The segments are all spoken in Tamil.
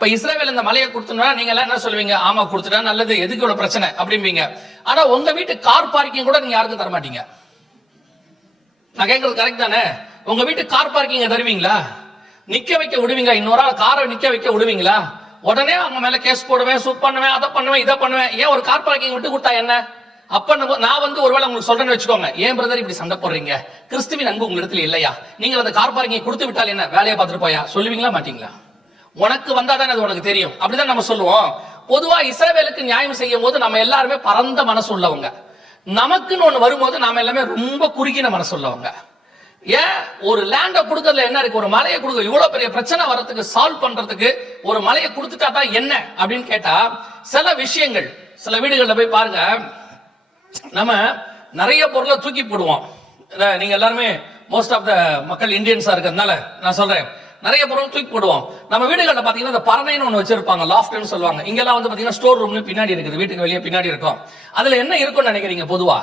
இப்ப இஸ்ரவேல் இந்த மலையை கொடுத்தா நீங்க எல்லாம் என்ன சொல்லுவீங்க? ஆமா கொடுத்துட்டா நல்லது, எதுக்கு இவ்வளவு பிரச்சனை அப்படிம்பீங்க. ஆனா உங்க வீட்டு கார் பார்க்கிங் கூட நீங்க யாருக்கும் தர மாட்டீங்க. நான் கேட்கறது கரெக்ட் தானே? உங்க வீட்டு கார் பார்க்கிங் தருவீங்களா? நிக்க வைக்க விடுவீங்க? இன்னொரு ஆள் காரை நிக்க வைக்க விடுவீங்களா? உடனே அவங்க மேல கேஸ் போடுவேன், சூப் பண்ணுவேன், அதை பண்ணுவேன், இதை பண்ணுவேன். ஏன் ஒரு கார் பார்க்கிங் விட்டு கொடுத்தா என்ன? அப்ப நான் ஒருவேளை உங்களுக்கு சொல்றேன்னு வச்சுக்கோங்க, ஏன் பிரதர் இப்படி சண்டை போடுறீங்க? கிறிஸ்துவின் அன்பு உங்க இடத்துல இல்லையா? நீங்க அந்த கார் பார்க்கிங் கொடுத்து விட்டால் என்ன, வேலையை பார்த்துட்டு போயா சொல்லுவீங்களா மாட்டீங்களா? உனக்கு வந்தாதான் அது உனக்கு தெரியும். அப்படிதான் நம்ம சொல்லுவோம். பொதுவா இஸ்ரவேலுக்கு நியாயம் செய்யும் போது நம்ம எல்லாருமே பரந்த மனசு உள்ளவங்க. நமக்குன்னு ஒண்ணு வரும்போது நாம எல்லாமே ரொம்ப குறுகின மனசு உள்ளவங்க. ஏன் ஒரு லேண்ட கொடுக்கறதுல என்ன இருக்கு? ஒரு மலையை கொடுக்க இவ்வளவு பெரிய பிரச்சனை வரதுக்கு சால்வ் பண்றதுக்கு ஒரு மலையை கொடுத்துட்டா தான் என்ன அப்படின்னு கேட்டா, சில விஷயங்கள் சில வீடுகள்ல போய் பாருங்க, நம்ம நிறைய பொருளை தூக்கி போடுவோம். நீங்க எல்லாருமே மோஸ்ட் ஆஃப் த மக்கள் இந்தியன்ஸா இருக்கிறதுனால நான் சொல்றேன், நிறைய பொருள் தூக்கி போடுவோம். நம்ம வீடுகளில் பாத்தீங்கன்னா இந்த பரணைன்னு ஒண்ணு வச்சிருப்பாங்க, லாஃப்ட்னு சொல்லுவாங்க. இங்கெல்லாம் வந்து பாத்தீங்கன்னா ஸ்டோர் ரூம்னு பின்னாடி இருக்குது, வீட்டுக்கு வெளியே பின்னாடி இருக்கும். அதுல என்ன இருக்கும்னு நினைக்கிறீங்க? பொதுவா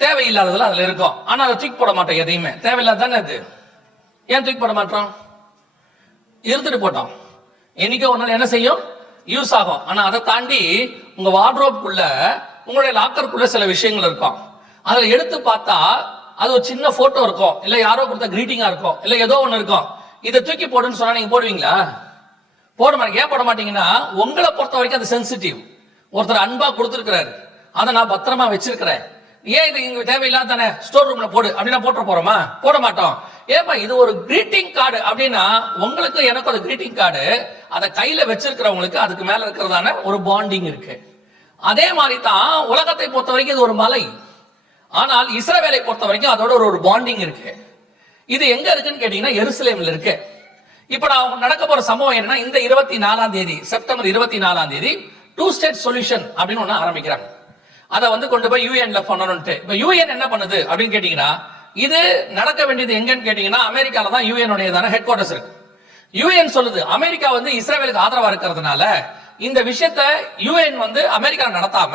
தேவையில்லாததுல அதுல இருக்கும். ஆனா அதை தூக்கி போட மாட்டோம். எதையுமே தேவையில்லாத தானே அது. ஏன் தூக்கி போட மாட்டோம்? இருந்துட்டு போட்டோம். என்னைக்கோ ஒரு நாள் என்ன செய்யும்? யூஸ் ஆகும். ஆனா அதை தாண்டி உங்க வார்ட்ரோப்குள்ள, உங்களுடைய லாக்கருக்குள்ள சில விஷயங்கள் இருக்கும். அதுல எடுத்து பார்த்தா அது ஒரு சின்ன போட்டோ இருக்கும், இல்ல யாரோ கொடுத்த கிரீட்டிங்கா இருக்கும், இல்ல ஏதோ ஒண்ணு இருக்கும். இதை தூக்கி போடுன்னு சொன்னா நீங்க போடுவீங்களா? போட மாட்டீங்க. ஏன் போட மாட்டீங்கன்னா, உங்களை பொறுத்த வரைக்கும் அது சென்சிட்டிவ். ஒருத்தர் அன்பா கொடுத்துருக்கிறாரு, அதை நான் பத்திரமா வச்சிருக்கிறேன். ஏன் இது இங்க தேவையில்லாத தானே, ஸ்டோர் ரூம்ல போடு அப்படின்னா போட்டு போறோமா? போட மாட்டோம். ஏப்பா இது ஒரு கிரீட்டிங் கார்டு அப்படின்னா, உங்களுக்கு எனக்கு ஒரு கிரீட்டிங் கார்டு, அதை கையில வச்சிருக்கிறவங்களுக்கு அதுக்கு மேல இருக்கிறதான ஒரு பாண்டிங் இருக்கு. அதே மாதிரி தான் உலகத்தை பொறுத்த வரைக்கும் இது ஒரு மலை. ஆனால் இஸ்ரவேலை பொறுத்த வரைக்கும் அதோட ஒரு பாண்டிங் இருக்கு. இது எங்க இருக்குன்னு கேட்டீங்கன்னா எருசலேம்ல இருக்கு. இப்ப நான் நடக்க போற சம்பவம் என்னன்னா, இந்த 24ஆம் தேதி செப்டம்பர் 24ஆம் தேதி 2 ஸ்டேட் சொல்யூஷன் அப்படின்னு ஒண்ணு ஆரம்பிக்கிறாங்க. அதை வந்து கொண்டு போய் யூஎன்ல பண்ணணும்ட்டு. இப்ப யூஎன் என்ன பண்ணுது அப்படின்னு கேட்டீங்கன்னா, இது நடக்க வேண்டியது எங்கன்னு கேட்டீங்கன்னா அமெரிக்கால தான் யூஎன் உடையதான ஹெட் குவார்டர்ஸ் இருக்கு. யூஎன் சொல்லுது அமெரிக்கா வந்து இஸ்ரவேலுக்கு ஆதரவா இருக்கிறதுனால இந்த விஷயத்தை யூஎன் வந்து அமெரிக்கால நடத்தாம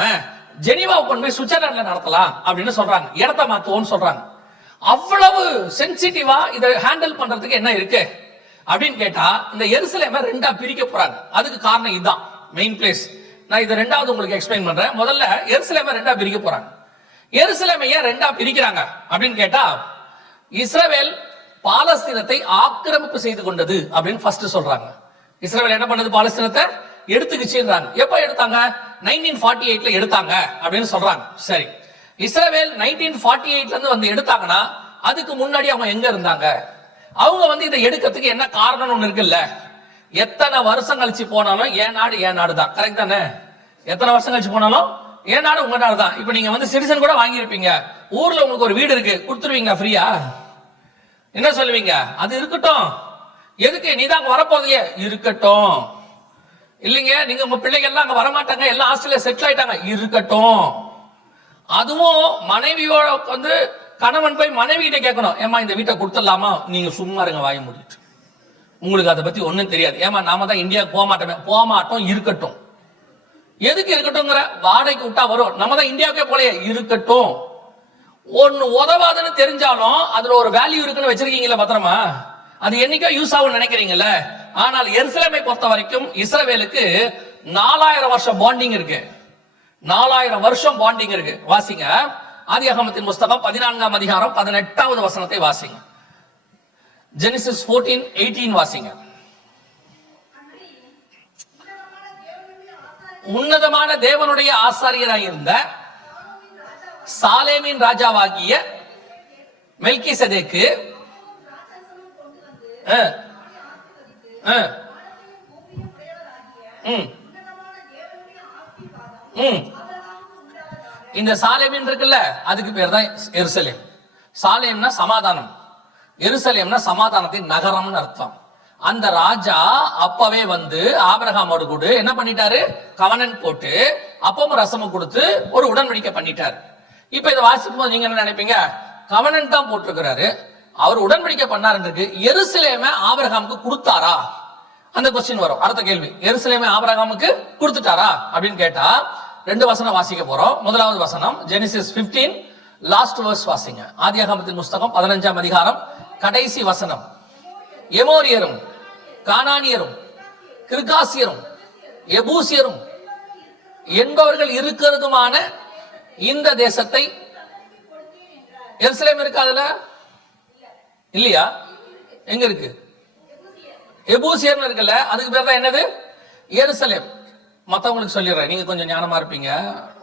ஜெனீவாவை கொண்டு போய் சுவிட்சர்லாந்துல நடத்தலாம் அப்படின்னு சொல்றாங்க. இடத்த மாத்துவோம்னு சொல்றாங்க. அவ்வளவு சென்சிட்டிவா இதை ஹேண்டில் பண்றதுக்கு என்ன இருக்கு அப்படின்னு கேட்டா, இந்த எருசலேமை ரெண்டா பிரிக்க போறாங்க. அதுக்கு காரணம் இதுதான் மெயின் பிளேஸ். நான் இதை ரெண்டாவது உங்களுக்கு எக்ஸ்பிளைன் பண்றேன். முதல்ல எருசலேமை ரெண்டா பிரிக்க போறாங்க. எருசலேமை ஏன் ரெண்டா பிரிக்கிறாங்க அப்படின்னு கேட்டா, இஸ்ரவேல் பாலஸ்தீனத்தை ஆக்கிரமிப்பு செய்து கொண்டது அப்படின்னு ஃபர்ஸ்ட் சொல்றாங்க. இஸ்ரவேல் என்ன பண்ணது? பாலஸ்தீனத்தை எடுத்துக்கிச்சுன்றாங்க. எப்ப எடுத்தாங்க? 1948ல எடுத்தாங்க அப்படின்னு சொல்றாங்க. சரி, இஸ்ரவேல் 1948ல இருந்து வந்து எடுத்தாங்கன்னா அதுக்கு முன்னாடி அவங்க எங்க இருந்தாங்க? அவங்க வந்து இதை எடுக்கிறதுக்கு என்ன காரணம்னு ஒண்ணு இருக்குல்ல. எத்தனை வருஷம் கழிச்சு போனாலும் என் நாடு தான். கரெக்ட் தானே? எத்தனை வருஷம் கழிச்சு போனாலும் என் நாடு உங்க நாடு தான். இப்ப நீங்க வந்து சிட்டிசன் கூட வாங்கியிருப்பீங்க. ஊர்ல உங்களுக்கு ஒரு வீடு இருக்கு, கொடுத்துருவீங்களா ஃப்ரீயா? என்ன சொல்லுவீங்க? அது இருக்கட்டும். எதுக்கு? நீ தான் அங்க வரப்போதையே, இருக்கட்டும். இல்லைங்க, நீங்க உங்க பிள்ளைகள் எல்லாம் அங்க வரமாட்டாங்க, எல்லாம் ஆஸ்திரேலியா செட்டில் ஆயிட்டாங்க, இருக்கட்டும். அதுவும் மனைவியோட வந்து கணவன் போய் மனைவி கிட்ட கேட்கணும், ஏமா இந்த வீட்டை கொடுத்துடலாமா? நீங்க சும்மா இருங்க, வாய மூடிட்டு. உங்களுக்கு அதை பத்தி ஒண்ணும் தெரியாது. ஏமா நாம தான் இந்தியாவுக்கு போக மாட்டோம், இருக்கட்டும். எதுக்கு இருக்கட்டும்ங்கிற? வாடகைக்கு விட்டா வரும், நம்ம தான் இந்தியாவுக்கே போலையே, இருக்கட்டும். ஒன்னு உதவாதுன்னு தெரிஞ்சாலும் அதுல ஒரு வேல்யூ இருக்குன்னு வச்சிருக்கீங்களா பத்திரமா? அது என்னைக்கோ யூஸ் ஆகும் நினைக்கிறீங்கல்ல. ஆனால் எருசலேமை பொறுத்த வரைக்கும் இஸ்ரவேலுக்கு 4000 வருஷம் பாண்டிங் இருக்கு. 4000 வருஷம் பாண்டிங் இருக்கு. வாசிங்க ஆதியாகமத்தின் புஸ்தகம் 14ஆம் அதிகாரம் 18வது வசனத்தை வாசிங்க. ஜெனிசிஸ் 14:18 வாசிங்க. உன்னதமான தேவனுடைய ஆசாரியராக இருந்த சாலேமின் ராஜாவாகிய மெல்கிசேதேக்கு இந்த சாலேமின் இருக்குல்ல, அதுக்கு பேர் தான் எருசலேம். சாலேம்னா சமாதானம், எருசலேம்னா சமாதானத்தின் நகரம்னு அர்த்தம். அந்த ராஜா அப்பவே வந்து ஆபிரகாமோடு கூட என்ன பண்ணிட்டாரு? கவனன் போட்டு அப்பமும் ரசமும் கொடுத்து ஒரு உடன்படிக்கை பண்ணிட்டாரு. இப்ப இதை வாசிக்கும் போது நீங்க என்ன நினைப்பீங்க? கவனன் தான் போட்டிருக்கிறாரு, அவர் உடன்படிக்கை பண்ணாரு. எருசலேமை ஆபிரகாமுக்கு கொடுத்தாரா? அந்த கொஸ்டின் வரும். அடுத்த கேள்வி, எருசலேமை ஆபிரகாமுக்கு கொடுத்துட்டாரா அப்படின்னு கேட்டா 2 வசனம் வாசிக்க போறோம். முதலாவது வசனம் ஜெனிசிஸ் 15 லாஸ்ட் வெர்ஸ் வாசிங்க. ஆதியாகமத்தின் புஸ்தகம் 15ஆம் அதிகாரம் கடைசி வசனம். எமோரியரும் கானானியரும் கிர்காசியரும் எபூசியரும் என்பவர்கள் இருக்கிறதுமான இந்த தேசத்தை, எருசலேம் இருக்கு அதுல இல்லையா? எங்க இருக்கு? எபூசியர் இருக்குல்ல, அதுக்கு பேர் தான் என்னது? எருசலேம். மத்தவங்களுக்கு சொல்லிடுறேன், நீங்க கொஞ்சம் ஞானமா இருப்பீங்க.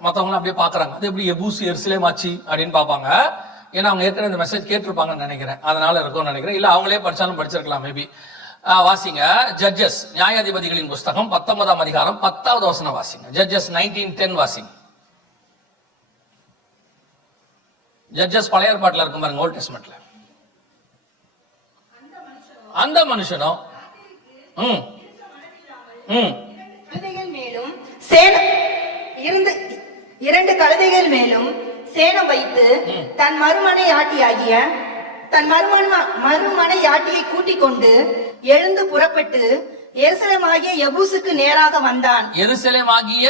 மத்தவங்களும் அப்படியே பாக்குறாங்க, அது எப்படி எபூசி எருசலேம் ஆச்சு அப்படின்னு பாப்பாங்க. ஏன்னா அவங்க ஏற்கனவே இந்த மெசேஜ் கேட்டிருப்பாங்கன்னு நினைக்கிறேன், அதனால இருக்கும்னு நினைக்கிறேன். இல்ல அவங்களே படிச்சாலும் படிச்சிருக்கலாம் மேபி. வாசிங்க ஜட்ஜஸ், நியாயாதிபதிகளின் புஸ்தகம் 19ஆம் அதிகாரம் 10வது வசனம் வாசிங்க. ஜட்ஜஸ் 19:10 வாசிங்க. ஜட்ஜஸ் பழைய ஏற்பாட்டுல இருக்கும் பாருங்க, ஓல்ட் டெஸ்ட்மென்ட்ல. அந்த மனுஷனும் மேலும் இரண்டு கழுதைகள் மேலும் சேணம் வைத்து தன் மறுமனையாட்டியை கூட்டிக் கொண்டு எழுந்து புறப்பட்டு எருசலேமாகிய எபூசுக்கு நேராக வந்தான். எருசலேமாகிய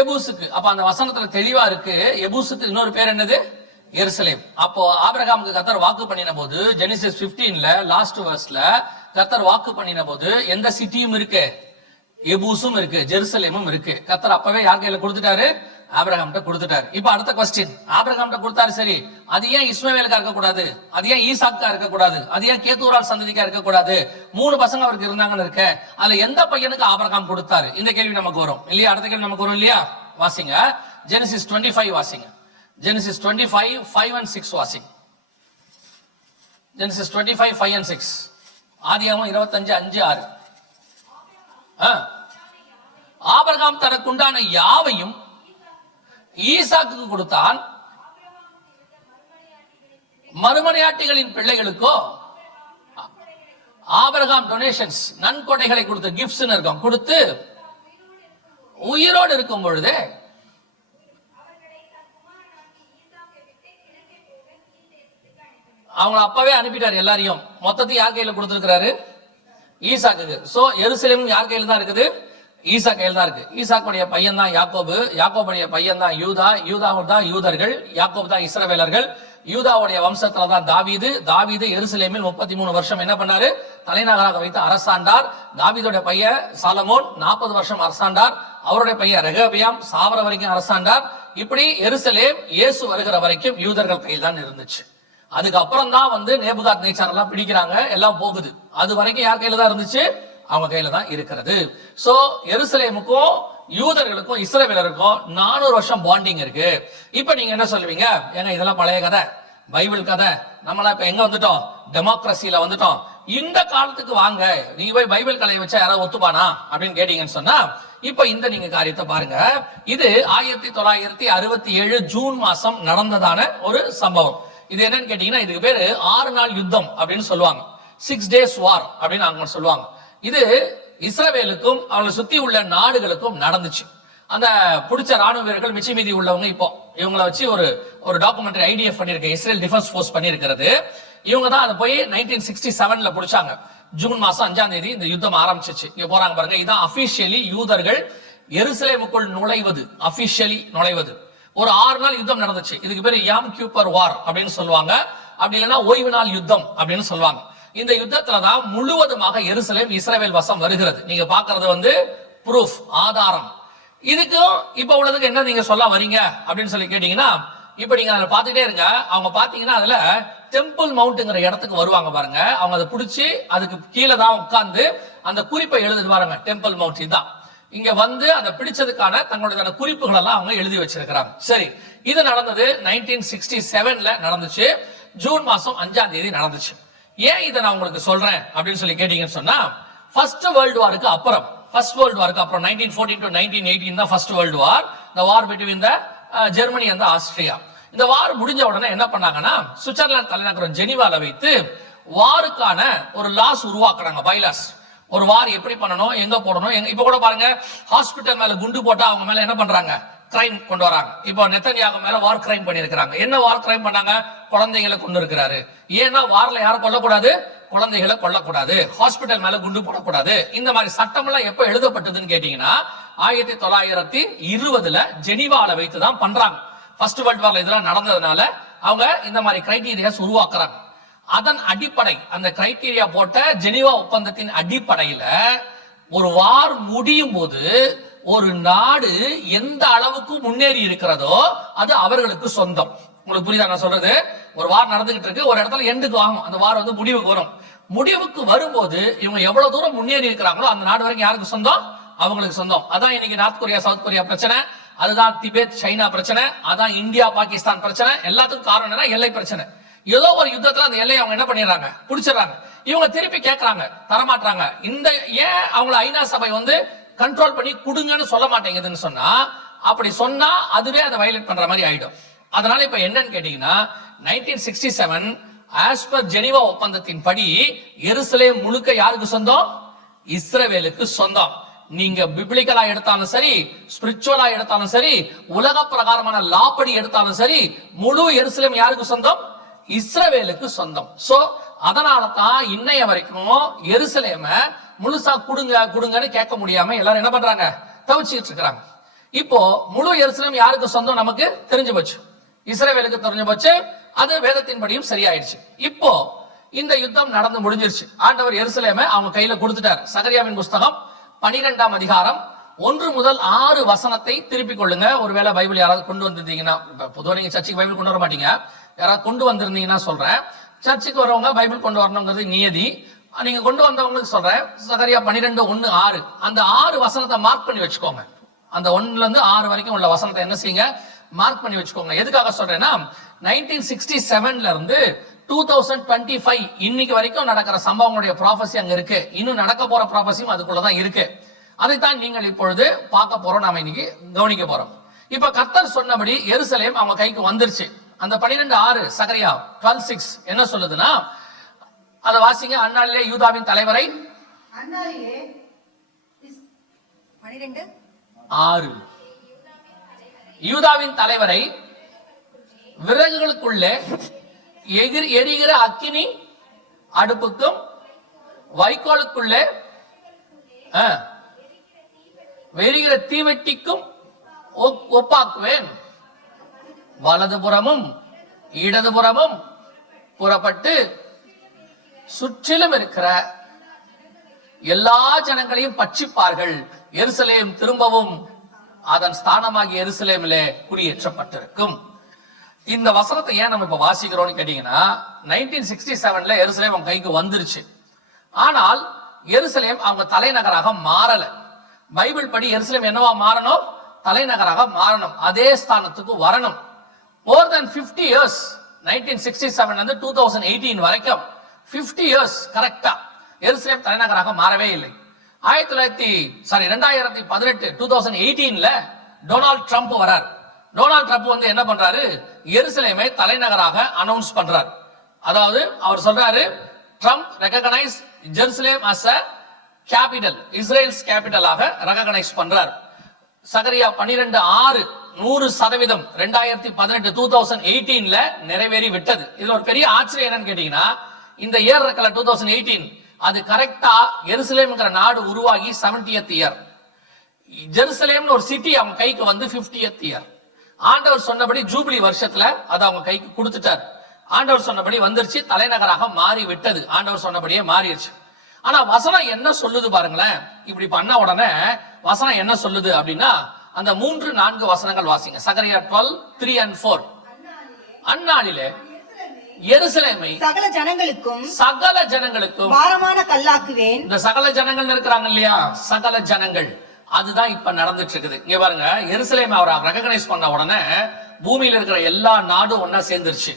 எபூசுக்கு. அப்ப அந்த வசனத்துல தெளிவா இருக்கு, எபூசுக்கு இன்னொரு பேர் என்னது? எருசலேம். அப்போ ஆபிரகாமுக்கு கர்த்தர் வாக்கு பண்ணின போது, ஜெனிசிஸ் 15ல லாஸ்ட் வெர்ஸ்ல கர்த்தர் வாக்கு பண்ணின போது எந்த சிட்டியும் இருக்கு? எபூசும் இருக்கு, ஜெருசலேமும் இருக்கு. கர்த்தர் அப்பவே யார் கையில கொடுத்துட்டாரு? ஆபிரகாம்கிட்ட கொடுத்துட்டாரு. இப்ப அடுத்த கொஸ்டின், ஆபிரகாம்கிட்ட கொடுத்தாரு சரி, அது ஏன் இஸ்மவேலுக்கா இருக்க கூடாது? அது ஏன் ஈசாக்கா இருக்க கூடாது? அது ஏன் கேத்தூரால் சந்ததிக்கா இருக்க கூடாது? 3 பசங்க அவருக்கு இருந்தாங்கன்னு இருக்க, அதுல எந்த பையனுக்கு ஆபிரகாம் கொடுத்தாரு? இந்த கேள்வி நமக்கு வரும் இல்லையா? அடுத்த கேள்வி நமக்கு வரும் இல்லையா? வாசிங்க ஜெனிசிஸ் 25 வாசிங்க. Genesis 25, 5 and 6 வாசிங்க. Genesis 25, 5 and 6. ஆதியாகமம் 25, 5, 6. ஆபிரகாம் தனக்கு உண்டான யாவையும் ஈசாக்குக்கு கொடுத்தான். மறுமனையாட்டிகளின் பிள்ளைகளுக்கோ ஆபிரகாம் டொனேஷன்ஸ், நன்கொடைகளை கொடுத்து, கிஃப்ட்ஸ் இருக்கும், கொடுத்து உயிரோடு இருக்கும் பொழுதே அவங்க அப்பவே அனுப்பிட்டாரு எல்லாரையும். மொத்தத்தை யார் கையில கொடுத்திருக்கிறாரு? ஈசாக்கு. சோ எருசலேம் யார் கையில தான் இருக்குது? ஈசா கையில தான் இருக்கு. ஈசாக்குடைய பையன் தான் யாக்கோபு, யாக்கோபுடைய பையன் தான் யூதா, யூதாவுடைய தான் யூதர்கள், யாக்கோபு தான் இஸ்ரவேலர்கள், யூதாவுடைய வம்சத்துல தான் தாவீது. தாவீது எருசலேமில் 33 வருஷம் என்ன பண்ணாரு? தலைநகராக வைத்து அரசாண்டார். தாவீதுடைய பையன் சாலமோன் 40 வருஷம் அரசாண்டார். அவருடைய பையன் ரெகபியாம் சாவர வரைக்கும் அரசாண்டார். இப்படி எருசலேம் இயேசு வருகிற வரைக்கும் யூதர்கள் கையில் தான் இருந்துச்சு. அதுக்கப்புறம் தான் வந்து நேபுகாத் நேச்சார் எல்லாம் பிடிக்கிறாங்க, எல்லாம் போகுது. அது வரைக்கும் யார் கையில தான் இருந்துச்சு? அவங்க கையில தான் இருக்கிறது. சோ எருசலேமுக்கும் யூதர்களுக்கும் இஸ்ரவேலருக்கும் 400 வருஷம் பாண்டிங் இருக்கு. இப்ப நீங்க என்ன சொல்லுவீங்க? ஏங்க இதெல்லாம் பழைய கதை, பைபிள் கதை, நம்மளா இப்ப எங்க வந்துட்டோம்? டெமோக்ரஸில வந்துட்டோம். இந்த காலத்துக்கு வாங்க, நீங்க போய் பைபிள் கலையை வச்சா யாராவது ஒத்துப்பானா அப்படின்னு கேட்டீங்கன்னு சொன்னா, இப்ப இந்த நீங்க காரியத்தை பாருங்க. இது 1967 ஜூன் மாசம் நடந்ததான ஒரு சம்பவம். இது என்னன்னு கேட்டீங்கன்னா, இதுக்கு பேரு 6 நாள் யுத்தம் அப்படின்னு சொல்லுவாங்க. 6 days war அப்படின்னு அவங்க சொல்லுவாங்க. இது இஸ்ரவேலுக்கும் அவங்களை சுத்தி உள்ள நாடுகளுக்கும் நடந்துச்சு. அந்த பிடிச்ச ராணுவ வீரர்கள் மிச்ச மீதி உள்ளவங்க இப்போ இவங்களை வச்சு ஒரு டாக்குமெண்ட்ரி IDF பண்ணிருக்க, இஸ்ரேல் டிஃபென்ஸ் ஃபோர்ஸ் பண்ணிருக்கிறது. இவங்க தான் அதை போய் 1967ல பிடிச்சாங்க. ஜூன் மாசம் 5ஆம் தேதி இந்த யுத்தம் ஆரம்பிச்சிச்சு. இங்க போறாங்க பாருங்க, இதான் அபிஷியலி யூதர்கள் எருசலேமுக்குள் நுழைவது, அபிஷியலி நுழைவது. ஒரு 6 நாள் யுத்தம் நடந்துச்சு. இதுக்கு பேரு யாம் கியூப்பர் வார் அப்படின்னு சொல்லுவாங்க, அப்படி இல்லைன்னா ஓய்வு நாள் யுத்தம் அப்படின்னு சொல்லுவாங்க. இந்த யுத்தத்துல தான் முழுவதுமாக எருசலேம் இஸ்ரவேல் வசம் வருகிறது. நீங்க பாக்குறது வந்து ப்ரூஃப், ஆதாரம். இதுக்கும் இப்ப உள்ளதுக்கு என்ன நீங்க சொல்ல வரீங்க அப்படின்னு சொல்லி கேட்டீங்கன்னா, இப்ப நீங்க அதுல பாத்துக்கிட்டே இருங்க. அவங்க பாத்தீங்கன்னா அதுல டெம்பிள் மவுண்ட்ங்கிற இடத்துக்கு வருவாங்க பாருங்க. அவங்க அதை பிடிச்சி அதுக்கு கீழே தான் உட்கார்ந்து அந்த குறிப்பை எழுதி பாருங்க. டெம்பிள் மவுண்ட் இதுதான். இங்க வந்து அதை பிடிச்சதுக்கான தங்களுடைய குறிப்புகள் எல்லாம் அவங்க எழுதி வச்சிருக்கிறாங்க. சரி, இது நடந்தது 1967ல நடந்துச்சு. ஜூன் மாசம் 5ஆம் தேதி நடந்துச்சு. ஏன் இதை நான் உங்களுக்கு சொல்றேன் அப்படின்னு சொல்லி கேட்டீங்கன்னு சொன்னா, ஃபர்ஸ்ட் வேர்ல்டு வாருக்கு அப்புறம், 1914 to 1918 தான் first world war. the war between the Germany and Austria. இந்த வார் முடிஞ்ச உடனே என்ன பண்ணாங்கன்னா, சுவிட்சர்லாந்து தலைநகரம் ஜெனீவால வைத்து வாருக்கான ஒரு லாஸ் உருவாக்குறாங்க, பைலாஸ். ஒரு வார் எப்படி பண்ணணும், எங்க போடணும். இப்ப கூட பாருங்க, ஹாஸ்பிட்டல் மேல குண்டு போட்டா அவங்க மேல என்ன பண்றாங்க? கிரைம் கொண்டு வராங்க. இப்போ நெத்தன்யாகு மேல வார் கிரைம் பண்ணிருக்காங்க. என்ன வார் கிரைம் பண்ணாங்க? குழந்தைகளை கொண்டு இருக்கிறாரு. ஏன்னா வார்ல யாரை கொல்லக்கூடாது? குழந்தைகளை கொல்லக்கூடாது, ஹாஸ்பிட்டல் மேல குண்டு போடக்கூடாது. இந்த மாதிரி சட்டம் எல்லாம் எப்ப எழுதப்பட்டதுன்னு கேட்டீங்கன்னா 1920ல ஜெனீவால வைத்து தான் பண்றாங்க. ஃபர்ஸ்ட் வேர்ல்ட் வார்ல இதெல்லாம் நடந்ததுனால அவங்க இந்த மாதிரி கிரைட்டீரியாஸ் உருவாக்குறாங்க. அதன் அடிப்படை அந்த கிரைட்டீரியா போட்ட ஜெனீவா ஒப்பந்தத்தின் அடிப்படையில ஒரு வார் முடியும் போது ஒரு நாடு எந்த அளவுக்கு முன்னேறி இருக்கிறதோ அது அவர்களுக்கு சொந்தம். உங்களுக்கு புரியுதா நான் சொல்றது? ஒரு வார் நடந்துகிட்டு இருக்கு, ஒரு இடத்துல எண்டுக்கு வாங்கும், அந்த வார் வந்து முடிவுக்கு வரும். முடிவுக்கு வரும்போது இவங்க எவ்வளவு தூரம் முன்னேறி இருக்கிறாங்களோ அந்த நாடு வரைக்கும் யாருக்கு சொந்தம்? அவங்களுக்கு சொந்தம். அதான் இன்னைக்கு நார்த் கொரியா சவுத் கொரியா பிரச்சனை, அதுதான் திபெத் சைனா பிரச்சனை, அதான் இந்தியா பாகிஸ்தான் பிரச்சனை. எல்லாத்துக்கும் காரணம் என்ன? எல்லை பிரச்சனை. ஏதோ ஒரு யுத்தத்துல அந்த எல்லையை அவங்க என்ன பண்ணிடுறாங்க? புடிச்சிடறாங்க. இவங்க திருப்பி கேட்கறாங்க, தரமாட்டாங்க. இந்த ஏன் அவங்களை ஐநா சபை வந்து கண்ட்ரோல் பண்ணி கொடுங்கன்னு சொல்ல மாட்டேங்குதுன்னு சொன்னா, அப்படி சொன்னா அதுவே அதை வயலேட் பண்ற மாதிரி ஆயிடும். அதனால இப்ப என்னன்னு கேட்டீங்கன்னா 1967 ஆஸ் பர் ஜெனீவா ஒப்பந்தத்தின் படி எருசலேம் முழுக்க யாருக்கு சொந்தம்? இஸ்ரவேலுக்கு சொந்தம். நீங்க பிப்ளிக்கலா எடுத்தாலும் சரி, ஸ்பிரிச்சுவலா எடுத்தாலும் சரி, உலக பிரகாரமான லா படி எடுத்தாலும் சரி, முழு எருசலேம் யாருக்கு சொந்தம்? இஸ்ரவேலுக்கு சொந்தம். சோ அதனால தான் இன்னைய வரைக்கும் எருசலேம முழுசா கொடுங்க கொடுங்கன்னு கேட்க முடியாம எல்லாரும் என்ன பண்றாங்க? தவிச்சுக்கிட்டு இருக்காங்க. இப்போ முழு எருசலேம் யாருக்கு சொந்தம் நமக்கு தெரிஞ்சு போச்சு, இஸ்ரவேலுக்கு தெரிஞ்சு போச்சு. அது வேதத்தின்படியும் சரியாயிடுச்சு. இப்போ இந்த யுத்தம் நடந்து முடிஞ்சிருச்சு. ஆண்டவர் எருசலேமை அவங்க கையில கொடுத்துட்டார். சகரியாவின் புஸ்தகம் 12ஆம் அதிகாரம் 1 முதல் 6 வசனத்தை திருப்பிக் கொள்ளுங்க. ஒருவேளை பைபிள் யாராவது கொண்டு வந்திருந்தீங்கன்னா, பொதுவாக நீங்க சர்ச்சுக்கு பைபிள் கொண்டு வர மாட்டீங்க, யாராவது கொண்டு வந்திருந்தீங்கன்னா சொல்றேன். சர்ச்சுக்கு வரவங்க பைபிள் கொண்டு வரணுங்கிறது நியதி. நீங்க கொண்டு வந்தவங்களுக்கு சொல்றேன். சகரியா 12:1-6 அந்த 6 வசனத்தை மார்க் பண்ணி வச்சுக்கோங்க. அந்த 1ல இருந்து 6 வரைக்கும் உள்ள வசனத்தை என்ன செய்யுங்க? மார்க் பண்ணி வச்சுக்கோங்க. எதுக்காக சொல்றேன்னா 1967ல இருந்து 2025 இன்னைக்கு வரைக்கும் நடக்கிற சம்பவங்களுடைய ப்ராபசி அங்க இருக்கு. இன்னும் நடக்க போற ப்ராபசியும் அதுக்குள்ளதான் இருக்கு. அதைத்தான் நீங்கள் இப்பொழுது பார்க்க போறோம், நாம இன்னைக்கு கவனிக்க போறோம். இப்ப கர்த்தர் சொன்னபடி எருசலேம் அவங்க கைக்கு வந்துருச்சு. அந்த 12:6 சகரியா 12:6 என்ன சொல்லுதுன்னா, அதை வாசிங்க. அந்நாளிலே யூதாவின் தலைவரை 12:6 யூதாவின் தலைவரை விறகுகளுக்குள்ளே எரிகிற அக்கினி அடுப்புக்கும் வைக்கோலுக்குள்ளே எரிகிற தீவெட்டிக்கும் ஒப்பாக்குவேன். வலதுபுறமும் இடதுபுறமும் புறப்பட்டு சுற்றிலும் இருக்கிற எல்லா ஜனங்களையும் பட்சிப்பார்கள். எருசலேம் திரும்பவும் அதன் ஸ்தானமாகிய எருசலேமிலே குடியேற்றப்பட்டிருக்கும். இந்த வசனத்தை ஏன் நம்ம இப்ப வாசிக்கிறோம்னு கேட்டீங்கன்னா 1967ல எருசலேம் அவங்க கைக்கு வந்துருச்சு. ஆனால் எருசலேம் அவங்க தலைநகராக மாறல. பைபிள் படி எருசலேம் என்னவா மாறணும்? தலைநகராக மாறணும், அதே ஸ்தானத்துக்கு வரணும். more than 50 years 1967 இருந்து 2018 வரைக்கும் 50 years கரெக்டா எருசலேம் தலைநகராக மாறவே இல்லை. 2018 2018ல டொனால்ட் ட்ரம்ப் வரார். டொனால்ட் ட்ரம்ப் வந்து என்ன பண்றாரு? எருசலேமை தலைநகராக அனௌன்ஸ் பண்றார். அதாவது அவர் சொல்றாரு, Trump recognise Jerusalem as a capital, Israel's கேபிட்டலாக ரெகக்னைஸ் பண்றார். சகரியா 12:6 100% 2018 2018ல நிறைவேறி விட்டது. இதுல ஒரு பெரிய ஆச்சரியம் என்னன்னு கேட்டீங்கன்னா, இந்த இயர் இருக்கல 2018 அது கரெக்டா எருசலேம்ங்கிற நாடு உருவாகி 70th இயர், ஜெருசலேம்னு ஒரு சிட்டி அவங்க கைக்கு வந்து 50th இயர். ஆண்டவர் சொன்னபடி ஜூபிலி வருஷத்துல அதை அவங்க கைக்கு கொடுத்துட்டார். ஆண்டவர் சொன்னபடி வந்துருச்சு, தலைநகராக மாறி விட்டது. ஆண்டவர் சொன்னபடியே மாறிடுச்சு. ஆனா வசனம் என்ன சொல்லுது பாருங்களேன். இப்படி பண்ண உடனே வசனம் என்ன சொல்லுது அப்படின்னா, அந்த 3-4 வசனங்கள் வாசிங்க. சகரியா 12:3 and 4 அந்நாளிலே எருசலேமை சகல ஜனங்களுக்கும் பாரமான கல்லாக்குவேன். இந்த சகல ஜனங்கள் இருக்கிறாங்க இல்லையா, சகல ஜனங்கள், அதுதான் இப்ப நடந்துட்டு இருக்குது. இங்க பாருங்க, எருசலேமை அவர் ரெகக்னைஸ் பண்ண உடனே பூமியில இருக்கிற எல்லா நாடும் ஒன்னா சேர்ந்துருச்சு.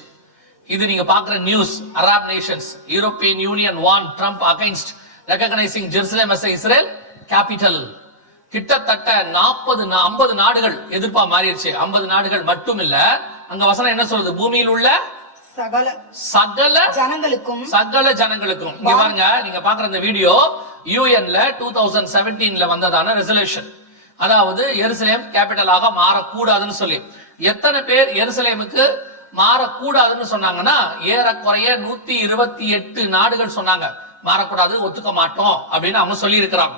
இது நீங்க பாக்குற news. Arab Nations, European union warn Trump against recognising Jerusalem as Israel capital. கிட்டத்தட்ட 50 நாடுகள் எதிர்ப்பா மாறிடுச்சு. 50 நாடுகள் மட்டும் இல்ல, அங்க வசனம் என்ன சொல்லுது? பூமியில் உள்ள சகல ஜனங்களுக்கும். இங்க பாருங்க, நீங்க பாக்குற இந்த வீடியோ யூஎன்ல 2017ல வந்ததான ரெசல்யூஷன். அதாவது எருசலேம் கேபிட்டலாக மாறக்கூடாதுன்னு சொல்லி எத்தனை பேர் எருசலேமுக்கு மாறக்கூடாதுன்னு சொன்னாங்கன்னா, ஏறக்குறைய 128 நாடுகள் சொன்னாங்க மாறக்கூடாது, ஒத்துக்க மாட்டோம் அப்படின்னு அவங்க சொல்லி இருக்கிறாங்க.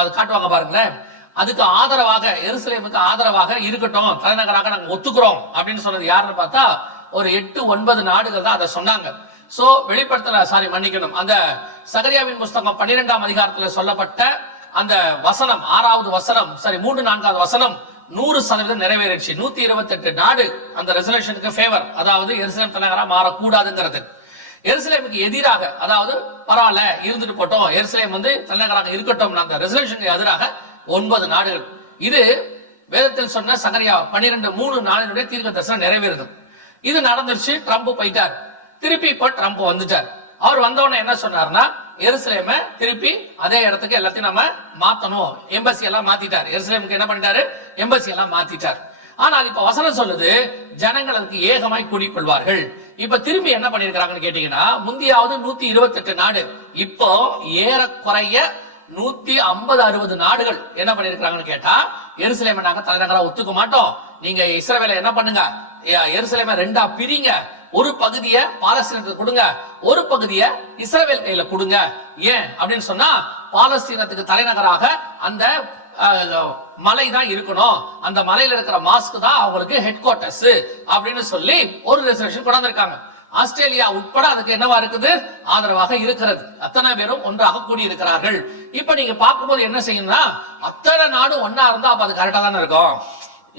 அது காட்டுவாங்க பாருங்களேன். அதுக்கு ஆதரவாக, எருசலேமுக்கு ஆதரவாக இருக்கட்டும், தலைநகராக நாங்க ஒத்துக்கிறோம் அப்படின்னு சொன்னது யாருன்னு பார்த்தா ஒரு 8-9 நாடுகள் தான் அதை சொன்னாங்க. சோ வெளிப்படுத்தல மன்னிக்கணும், அந்த சகரியாவின் புஸ்தகம் 12ஆம் அதிகாரத்துல சொல்லப்பட்ட அந்த வசனம் 6வது வசனம் 3 4வது வசனம் 100% நிறைவேறிடுச்சு. 128 நாடு அந்த ரெசல்யூஷனுக்கு ஃபேவர், அதாவது எருசலேம் தலைநகரா மாறக்கூடாதுங்கிறது. எருசலேமுக்கு எதிராக, அதாவது பரவாயில்ல இருந்துட்டு போட்டோம், எருசலேம் தலைநகராக இருக்கட்டும், அந்த ரெசல்யூஷனுக்கு எதிராக 9 நாடுகள். இது வேதத்தில் சொன்ன சகரியா 12:3 நாளினுடைய தீர்க்க தரிசனம் நிறைவேறுது. இது நடந்துருச்சு. ட்ரம்ப் போயிட்டார். திருப்பி இப்ப ட்ரம்ப் வந்துட்டார். அவர் வந்தவொடனே என்ன சொன்னார்னா, எருசலேம திருப்பி அதே இடத்துக்கு எல்லாத்தையும் நம்ம மாத்தணும். எம்பசி எல்லாம் மாத்திட்டார். எருசலேமுக்கு என்ன பண்ணிட்டாரு? எம்பசி எல்லாம் மாத்திட்டார். ஆனால் இப்ப வசனம் சொல்லுது, ஜனங்கள் அதுக்கு ஏகமாய் கூடிக்கொள்வார்கள். இப்ப திரும்பி என்ன பண்ணிருக்காங்கன்னு கேட்டீங்கன்னா, முந்தியாவது 128 நாடு, இப்போ ஏறக்குறைய 150-60 நாடுகள் என்ன பண்ணிருக்காங்கன்னு கேட்டா, எருசலேமை நாங்க தலைநகரா ஒத்துக்க மாட்டோம், நீங்க இஸ்ரவேலை என்ன பண்ணுங்க, எருசலேமை 2ஆ பிரிங்க, ஒரு பகுதியை பாலஸ்தீனத்துக்கு கொடுங்க, ஒரு பகுதியை இஸ்ரவேல் கையில கொடுங்க. ஏன் அப்படின்னு சொன்னா, பாலஸ்தீனத்துக்கு தலைநகராக அந்த மலை தான் இருக்கணும், அந்த மலையில இருக்கிற மாஸ்க் தான் அவங்களுக்கு ஹெட் குவார்டர்ஸ் அப்படின்னு சொல்லி ஒரு ரெசல்யூஷன் கொண்டு வந்திருக்காங்க. ஆஸ்திரேலியா உட்பட அதுக்கு என்னவா இருக்குது? ஆதரவாக இருக்கிறது. அத்தனை பேரும் ஒன்றாக கூடி இருக்கிறார்கள். இப்ப நீங்க பார்க்கும்போது என்ன செய்யணும்னா, அத்தனை நாடும் ஒன்னா இருந்தா அப்ப அது கரெக்டா தானே இருக்கும்.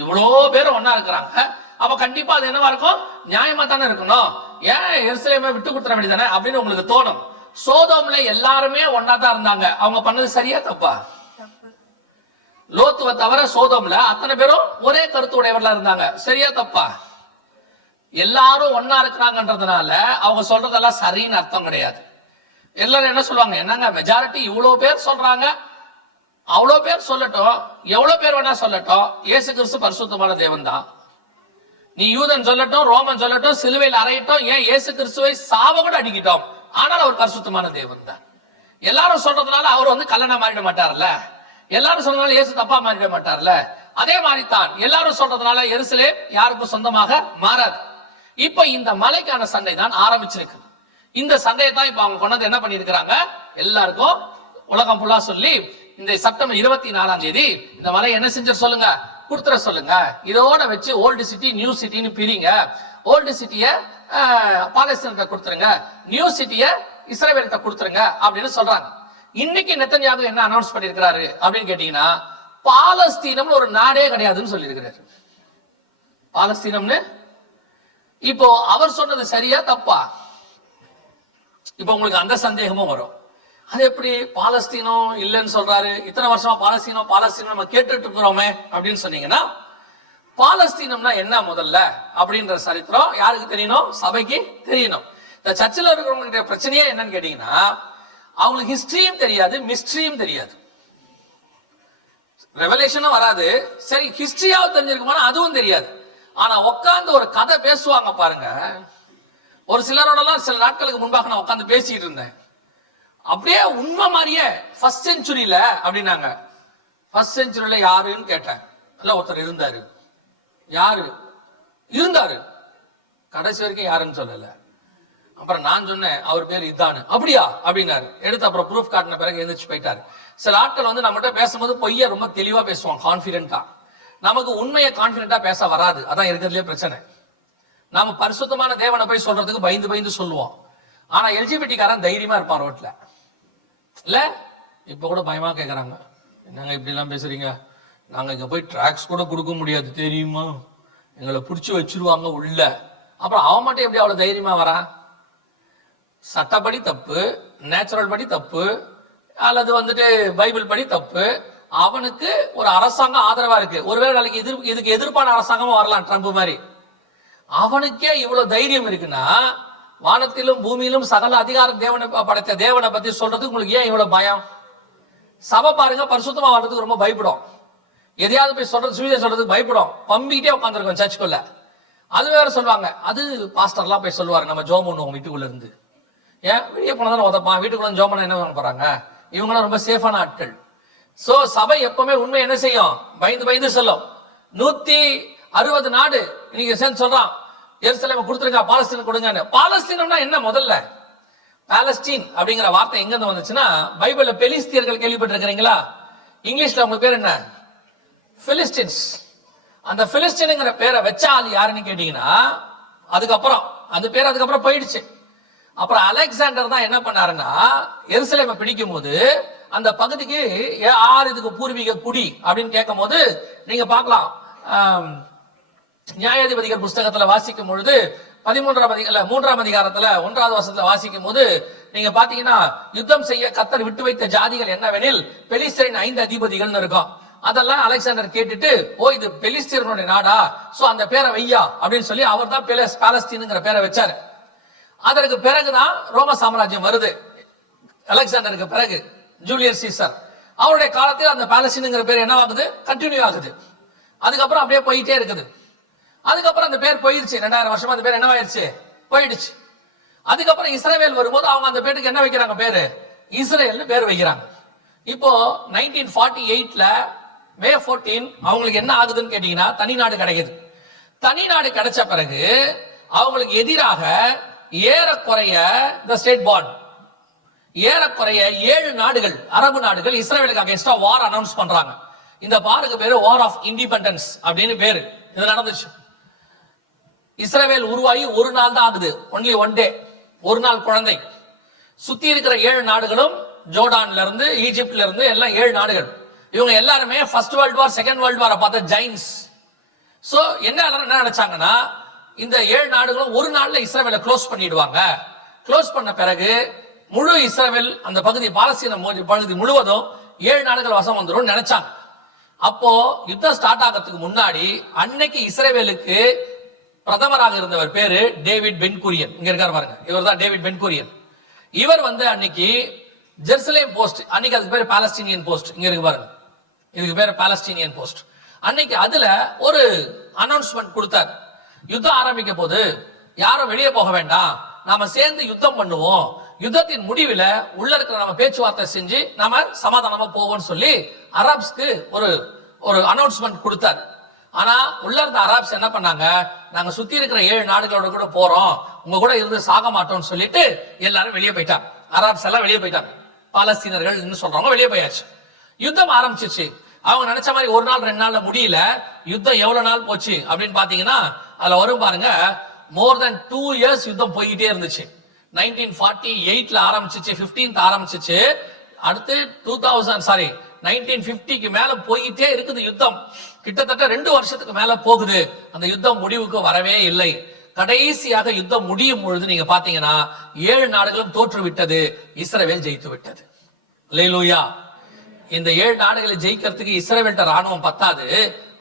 இவ்வளோ பேரும் ஒன்னா இருக்கிறாங்க, அப்ப கண்டிப்பா அது என்னவா இருக்கும்? நியாயமா தானே இருக்கணும். ஏன் எருசலேமை விட்டு கொடுத்துற வேண்டியதானே அப்படின்னு உங்களுக்கு தோணும். சோதோம்ல எல்லாருமே ஒன்னா தான் இருந்தாங்க. அவங்க பண்ணது சரியா தப்பா? லோத்துவ தவிர சோதோம்ல அத்தனை பேரும் ஒரே கருத்து உடையவர்களா இருந்தாங்க. சரியா தப்பா? எல்லாரும் ஒன்னா இருக்கிறாங்கன்றதுனால அவங்க சொல்றதெல்லாம் சரின்னு அர்த்தம் கிடையாது. எல்லாரும் என்ன சொல்லுவாங்க, என்னங்க மெஜாரிட்டி இவ்வளவு பேர் சொல்றாங்க, அவ்வளவு பேர் சொல்லட்டும், எவ்வளவு பேர் வேணா சொல்லட்டும், இயேசு கிறிஸ்து பரிசுத்தமான தேவன் தான். நீ யூதன் சொல்லட்டும், ரோமன் சொல்லட்டும், சிலுவையில் அறையட்டும், ஏன் இயேசு கிறிஸ்துவை சாவ கூட அடிக்கிட்டோம், ஆனால் அவர் பரிசுத்தமான தேவன் தான். எல்லாரும் சொல்றதுனால அவர் கல்லணை மாறிட மாட்டார்ல, எல்லாரும் சொல்றதுனால இயேசு தப்பா மாறிட மாட்டார்ல. அதே மாதிரி தான் எல்லாரும் சொல்றதுனால எருசலேம் யாருக்கும் சொந்தமாக மாறாது. இப்ப இந்த மலைக்கான சண்டை தான் ஆரம்பிச்சிருக்கு. இந்த சண்டையை தான் இப்ப அவங்க கொண்டு என்ன பண்ணிருக்கிறாங்க, எல்லாருக்கும் உலகம் ஃபுல்லா சொல்லி, இந்த செப்டம்பர் 24ஆம் தேதி இந்த மலை என்ன செஞ்சு சொல்லுங்க, கொடுத்துற சொல்லுங்க. இதோட வச்சு ஓல்டு சிட்டி நியூ சிட்டின்னு பிரிங்க. ஓல்டு சிட்டிய பாலஸ்தீனத்தை கொடுத்துருங்க, நியூ சிட்டிய இஸ்ரவேல்கிட்ட கொடுத்துருங்க அப்படின்னு சொல்றாங்க. இன்னைக்கு நெத்தன்யாகு என்ன அனௌன்ஸ் பண்ணிருக்கிறாரு அப்படின்னு கேட்டீங்கன்னா, பாலஸ்தீனம் ஒரு நாடே கிடையாதுன்னு சொல்லியிருக்கிறாரு. பாலஸ்தீனம்னு இப்போ அவர் சொன்னது சரியா தப்பா? இப்ப உங்களுக்கு அந்த சந்தேகமும் வரும், அது எப்படி பாலஸ்தீனம் இல்லைன்னு சொல்றாரு, இத்தனை வருஷமா பாலஸ்தீனம் பாலஸ்தீனம் நம்ம கேட்டுட்டு இருக்கிறோமே அப்படின்னு சொன்னீங்கன்னா, பாலஸ்தீனம்னா என்ன முதல்ல அப்படின்ற சரித்திரம் யாருக்கு தெரியணும்? சபைக்கு தெரியணும். இந்த சர்ச்சில் இருக்கிறவங்க பிரச்சனையே என்னன்னு கேட்டீங்கன்னா, அவங்களுக்கு ஹிஸ்டரியும் தெரியாது, மிஸ்டரியும் தெரியாது, ரெவலேஷனும் வராது. சரி ஹிஸ்டரியாவது தெரிஞ்சிருக்குமா, அதுவும் தெரியாது. ஆனா உட்கார்ந்து ஒரு கதை பேசுவாங்க பாருங்க. ஒரு சிலரோடலாம் சில நாட்களுக்கு முன்பாக நான் உட்கார்ந்து பேசிட்டு இருந்தேன். அப்படியே உண்மை மாதிரியே ஃபர்ஸ்ட் செஞ்சுரியில அப்படின்னாங்க. ஃபர்ஸ்ட் செஞ்சுரியில யாருன்னு கேட்டேன். இல்ல ஒருத்தர் இருந்தாரு. யாரு இருந்தாரு? கடைசி வரைக்கும் யாருன்னு சொல்லல. அப்புறம் நான் சொன்னேன் அவர் பேர் இதானு. அப்படியா அப்படின்னாரு. எடுத்து அப்புறம் ப்ரூஃப் காட்டின பிறகு எழுந்திரிச்சு போயிட்டாரு. சில ஆட்கள் நம்மகிட்ட பேசும்போது பொய்ய ரொம்ப தெளிவா பேசுவான், கான்பிடென்டா. நமக்கு உண்மையை கான்பிடென்டா பேச வராது. அதான் இருக்கிறதுலே பிரச்சனை. நாம பரிசுத்தமான தேவனை போய் சொல்றதுக்கு பயந்து பயந்து சொல்லுவோம். ஆனா எல்ஜிபிடி காரன் தைரியமா இருப்பான் ரோட்ல. இல்ல இப்ப கூட பயமா கேக்குறாங்க, என்னங்க இப்படி எல்லாம் பேசுறீங்க, நாங்க இங்க போய் டிராக்ஸ் கூட கொடுக்க முடியாது தெரியுமா, எங்களை பிடிச்சி வச்சிருவாங்க உள்ள. அப்புறம் அவன் மட்டும் எப்படி அவ்வளவு தைரியமா வரான்? சட்டப்படி தப்பு, நேச்சுரல் படி தப்பு, அல்லது பைபிள் படி தப்பு. அவனுக்கு ஒரு அரசாங்கம் ஆதரவா இருக்கு. ஒருவேளை நாளைக்கு இதுக்கு எதிர்ப்பான அரசாங்கமும் வரலாம், ட்ரம்ப் மாதிரி. அவனுக்கே இவ்வளவு தைரியம் இருக்குன்னா, வானத்திலும் பூமியிலும் சகல அதிகாரம் தேவனை படைத்த தேவனை பத்தி சொல்றதுக்கு உங்களுக்கு ஏன் இவ்வளவு பயம்? சபை பாருங்க, பரிசுத்தமா வாழ்றதுக்கு ரொம்ப பயப்படும். எதையாவது போய் சொல்றது, சுவிசேஷம் சொல்றதுக்கு பயப்படும். பம்பிக்கிட்டே உட்காந்துருக்கோம் சர்ச்சுக்குள்ள. அது வேற சொல்லுவாங்க, அது பாஸ்டர்லாம் போய் சொல்லுவாரு, நம்ம ஜோம் பண்ணுவோம் வீட்டுக்குள்ள இருந்து. ஏன் வெளியே போனதான உதப்பான், வீட்டுக்குள்ள ஜோம் பண்ண என்ன பண்ண போறாங்க? இவங்களாம் ரொம்ப சேஃபான ஆட்கள். சோ சபை எப்பவுமே உண்மை என்ன செய்யும்? பயந்து பயந்து சொல்லும். 160 நாடு இன்னைக்கு சேர்ந்து சொல்றான், எருசலேம் கொடுத்துருங்க, பாலஸ்தீனம் கொடுங்க. பாலஸ்தீனம்னா என்ன முதல்ல? பாலஸ்தீன் அப்படிங்கிற வார்த்தை எங்க இருந்து வந்துச்சுன்னா, பைபிள்ல பெலிஸ்தியர்கள் கேள்விப்பட்டிருக்கிறீங்களா? இங்கிலீஷ்ல உங்க பேர் என்ன? பிலிஸ்டின்ஸ். அந்த பிலிஸ்டின்ங்கிற பேரை வச்ச ஆள் யாருன்னு கேட்டீங்கன்னா, அதுக்கப்புறம் அந்த பேர் அதுக்கப்புறம் போயிடுச்சு. அப்புறம் அலெக்சாண்டர் தான் என்ன பண்ணாருன்னா எருசலேமை பிடிக்கும் போது அந்த பகுதிக்கு யார் இதுக்கு பூர்வீக குடி அப்படின்னு கேட்கும் போது நீங்க பார்க்கலாம், நியாயாதிபதிகள் புஸ்தகத்துல வாசிக்கும் பொழுது 3ஆம் அதிகாரத்துல 1வது வசனத்துல வாசிக்கும் போது நீங்க பாத்தீங்கன்னா, யுத்தம் செய்ய கர்த்தர் விட்டு வைத்த ஜாதிகள் என்னவெனில் பெலிஸ்தரின் 5 அதிபதிகள் இருக்கும். அதெல்லாம் அலெக்சாண்டர் கேட்டுட்டு, ஓ இது பெலிஸ்தீனுடைய நாடா, சோ அந்த பேரை வையா அப்படின்னு சொல்லி அவர் தான் பாலஸ்தீனுங்கிற பேரை வச்சாரு. அதற்கு பிறகுதான் ரோம சாம்ராஜ்யம் வருது. அலெக்சாண்டருக்கு பிறகு ஜூலியஸ் சீசர் அவருடைய காலத்தில் அந்த பாலஸ்தீனுங்கிற பேர் என்ன ஆகுது, கண்டினியூ ஆகுது. அதுக்கப்புறம் அப்படியே போயிட்டே இருக்குது. அதுக்கப்புறம் அந்த பேர் போயிடுச்சு. 2000 வருஷமா அந்த பேர் என்னவாயிருச்சு, போயிடுச்சு. அதுக்கப்புறம் இஸ்ரவேல் வரும்போது அவங்க அந்த பேருக்கு என்ன வைக்கிறாங்க, பேரு இஸ்ரேல்னு பேர் வைக்கிறாங்க. இப்போ 1948ல மே 14 அவங்களுக்கு என்ன ஆகுதுன்னு கேட்டீங்கன்னா, தனி நாடு கிடைக்குது. தனி நாடு கிடைச்ச பிறகு அவங்களுக்கு எதிராக ஏறக்குறைய இந்த ஸ்டேட் பாண்ட் ஏறக்குறைய 7 நாடுகள், அரபு நாடுகள் இஸ்ரேலுக்கு அகைன்ஸ்டா வார் அனௌன்ஸ் பண்றாங்க. இந்த வாருக்கு பேரு வார் ஆஃப் இண்டிபெண்டன்ஸ் அப்படின்னு பேரு. இது நடந்துச்சு. இஸ்ரேல் உருவாகி ஒரு நாள் தான் ஆகுது, ஒன்லி ஒன் டே, ஒரு நாள் குழந்தை. சுத்தி இருக்கிற 7 நாடுகளும் ஜோர்டான்ல இருந்து ஈஜிப்ட்ல இருந்து எல்லாம் 7 நாடுகள். இவங்க எல்லாருமே first world war second world வார பார்த்த ஜைன்ஸ். சோ என்ன நினைச்சாங்கன்னா, இந்த 7 நாடுகளும் ஒரு நாள்ல இஸ்ரேலை க்ளோஸ் பண்ணிடுவாங்க. க்ளோஸ் பண்ண பிறகு முழு இஸ்ரேல் அந்த பகுதி பாலஸ்தீன பகுதி முழுவதும் 7 நாடுகள் வசம் வந்துடும் நினைச்சாங்க. அப்போ யுத்தம் ஸ்டார்ட் ஆகிறதுக்கு முன்னாடி அன்னைக்கு இஸ்ரேலுக்கு பிரதமராக இருந்தவர் பேரு டேவிட் பென் குரியன். இங்க இருக்காரு பாருங்க, இவர் தான் டேவிட் பென் குரியன். இவர் அன்னைக்கு ஜெருசலேம் போஸ்ட், அன்னைக்கு அதுக்கு பேரு பாலஸ்தீனியன் போஸ்ட், இங்க இருக்கு பாருங்க, இதுக்கு பேரு பாலஸ்தீனியன் போஸ்ட். அன்னைக்கு அதுல ஒரு அனௌன்ஸ்மெண்ட் கொடுத்தார். யுத்தம் ஆரம்பிக்க போது யாரும் வெளியே போக வேண்டாம், நாம சேர்ந்து யுத்தம் பண்ணுவோம், யுத்தத்தின் முடிவுல உள்ள இருக்கிற நம்ம பேச்சுவார்த்தை செஞ்சு நாம சமாதானமா போவோம்னு சொல்லி அரப்ஸ்க்கு ஒரு அனௌன்ஸ்மெண்ட் கொடுத்தார். ஆனா உள்ள இருந்த அரப்ஸ் என்ன பண்ணாங்க, நாங்க சுத்தி இருக்கிற 7 நாடுகளோட கூட போறோம், உங்க கூட இருந்து சாக மாட்டோம்னு சொல்லிட்டு எல்லாரும் வெளியே போயிட்டாங்க. அரப்ஸ் எல்லாம் வெளியே போயிட்டாங்க. பாலஸ்தீனர்கள் சொல்றவங்க வெளியே போயாச்சு. யுத்தம் ஆரம்பிச்சிச்சு. அவங்க நினைச்ச மாதிரி ஒரு நாள் 2 நாள்ல முடியல. யுத்தம் எவ்வளவு நாள் போச்சு அப்படின்னு பாத்தீங்கன்னா, அதுல வரும் பாருங்க, மோர் தென் 2 இயர்ஸ் யுத்தம் போயிட்டே இருந்துச்சு. 1948ல ஆரம்பிச்சிச்சு, 15th ஆரம்பிச்சிச்சு, அடுத்து 1950க்கு மேல போயிட்டே இருக்குது யுத்தம். கிட்டத்தட்ட 2 வருஷத்துக்கு மேல போகுது. அந்த யுத்தம் முடிவுக்கு வரவே இல்லை. கடைசியாக யுத்தம் முடியும் பொழுது நீங்க பாத்தீங்கன்னா 7 நாடுகளும் தோற்று விட்டது, இஸ்ரவேல் ஜெயித்து விட்டது. அல்லேலூயா. இந்த 7 நாடுகளை ஜெயிக்கிறதுக்கு இஸ்ரவேல்ட்ட ராணுவம் பத்தாது.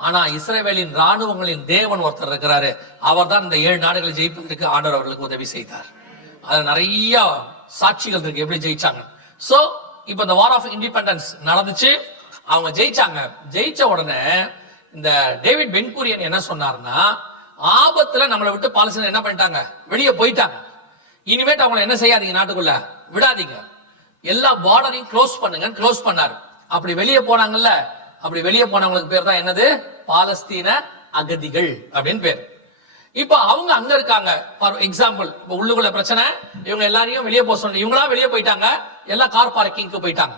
ஆனா இஸ்ரவேலின் ராணுவங்களின் தேவன் ஒருத்தர் இருக்கிறாரு. அவர் தான் இந்த 7 நாடுகளை ஜெயிப்பதற்கு ஆண்டவர் அவர்களுக்கு உதவி செய்தார். அது நிறைய சாட்சிகள் இருக்கு எப்படி ஜெயிச்சாங்க. சோ இப்ப இந்த வார் ஆஃப் இண்டிபெண்டன்ஸ் நடந்துச்சு, அவங்க ஜெயிச்சாங்க. ஜெயிச்ச உடனே இந்த டேவிட் பென் குரியன் என்ன சொன்னார்னா, ஆபத்துல நம்மளை விட்டு பாலஸ்தீனர் என்ன பண்ணிட்டாங்க, வெளியே போயிட்டாங்க. இனிமேட்டு அவங்களை என்ன செய்யாதீங்க, நாட்டுக்குள்ள விடாதீங்க, எல்லா பார்டரையும் க்ளோஸ் பண்ணுங்க, க்ளோஸ் பண்ணாரு. அப்படி வெளியே போனாங்கல்ல, அப்படி வெளியே போனவங்களுக்கு பேர் தான் என்னது, பாலஸ்தீன அகதிகள் அப்படின்னு பேர். இப்ப அவங்க அங்க இருக்காங்க. ஃபார் எக்ஸாம்பிள், இப்ப உள்ளுக்குள்ள பிரச்சனை, இவங்க எல்லாரையும் வெளியே போக சொன்ன, இவங்களா வெளியே போயிட்டாங்க, எல்லாம் கார் பார்க்கிங்க்கு போயிட்டாங்க.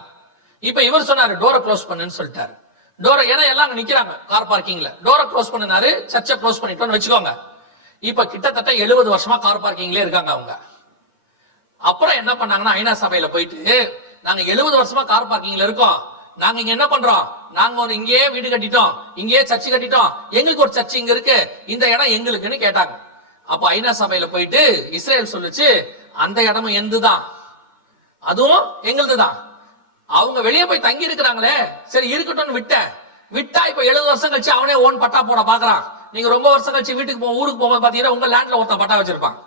இப்ப இவர் சொன்னாரு டோரை க்ளோஸ் பண்ணுன்னு சொல்லிட்டாரு. டோரை, ஏன்னா எல்லாம் அங்க நிக்கிறாங்க கார் பார்க்கிங்ல, டோரை க்ளோஸ் பண்ணினாரு, சர்ச்சை க்ளோஸ் பண்ணிட்டோம்னு வச்சுக்கோங்க. இப்ப கிட்டத்தட்ட 70 வருஷமா கார் பார்க்கிங்ல இருக்காங்க அவங்க. அப்புறம் என்ன பண்ணாங்கன்னா, ஐநா சபையில போயிட்டு, நாங்க 70 வருஷமா கார் பார்க்கிங்ல இருக்கோம், நாங்க இங்க என்ன பண்றோம், நாங்க ஒரு இங்கேயே வீடு கட்டிட்டோம், இங்கேயே சர்ச்சு கட்டிட்டோம், எங்களுக்கு ஒரு சர்ச்சு இங்க இருக்கு, இந்த இடம் எங்களுக்குன்னு கேட்டாங்க. அப்ப ஐநா சபையில போயிட்டு இஸ்ரேல் சொல்லுச்சு, அந்த இடமும் எந்துதான், அதுவும் எங்களுதுதான். அவங்க வெளியே போய் தங்கி இருக்கிறாங்களே, சரி இருக்கட்டும் விட்டா இப்ப 70 வருஷம் கழிச்சு அவனே ஓன் பட்டா போட பாக்குறான். நீங்க ரொம்ப வருஷம் கழிச்சு வீட்டுக்கு ஊருக்கு போகும்போது பாத்தீங்கன்னா உங்க லேண்ட்ல ஒருத்தன் பட்டா வச்சிருப்பான்.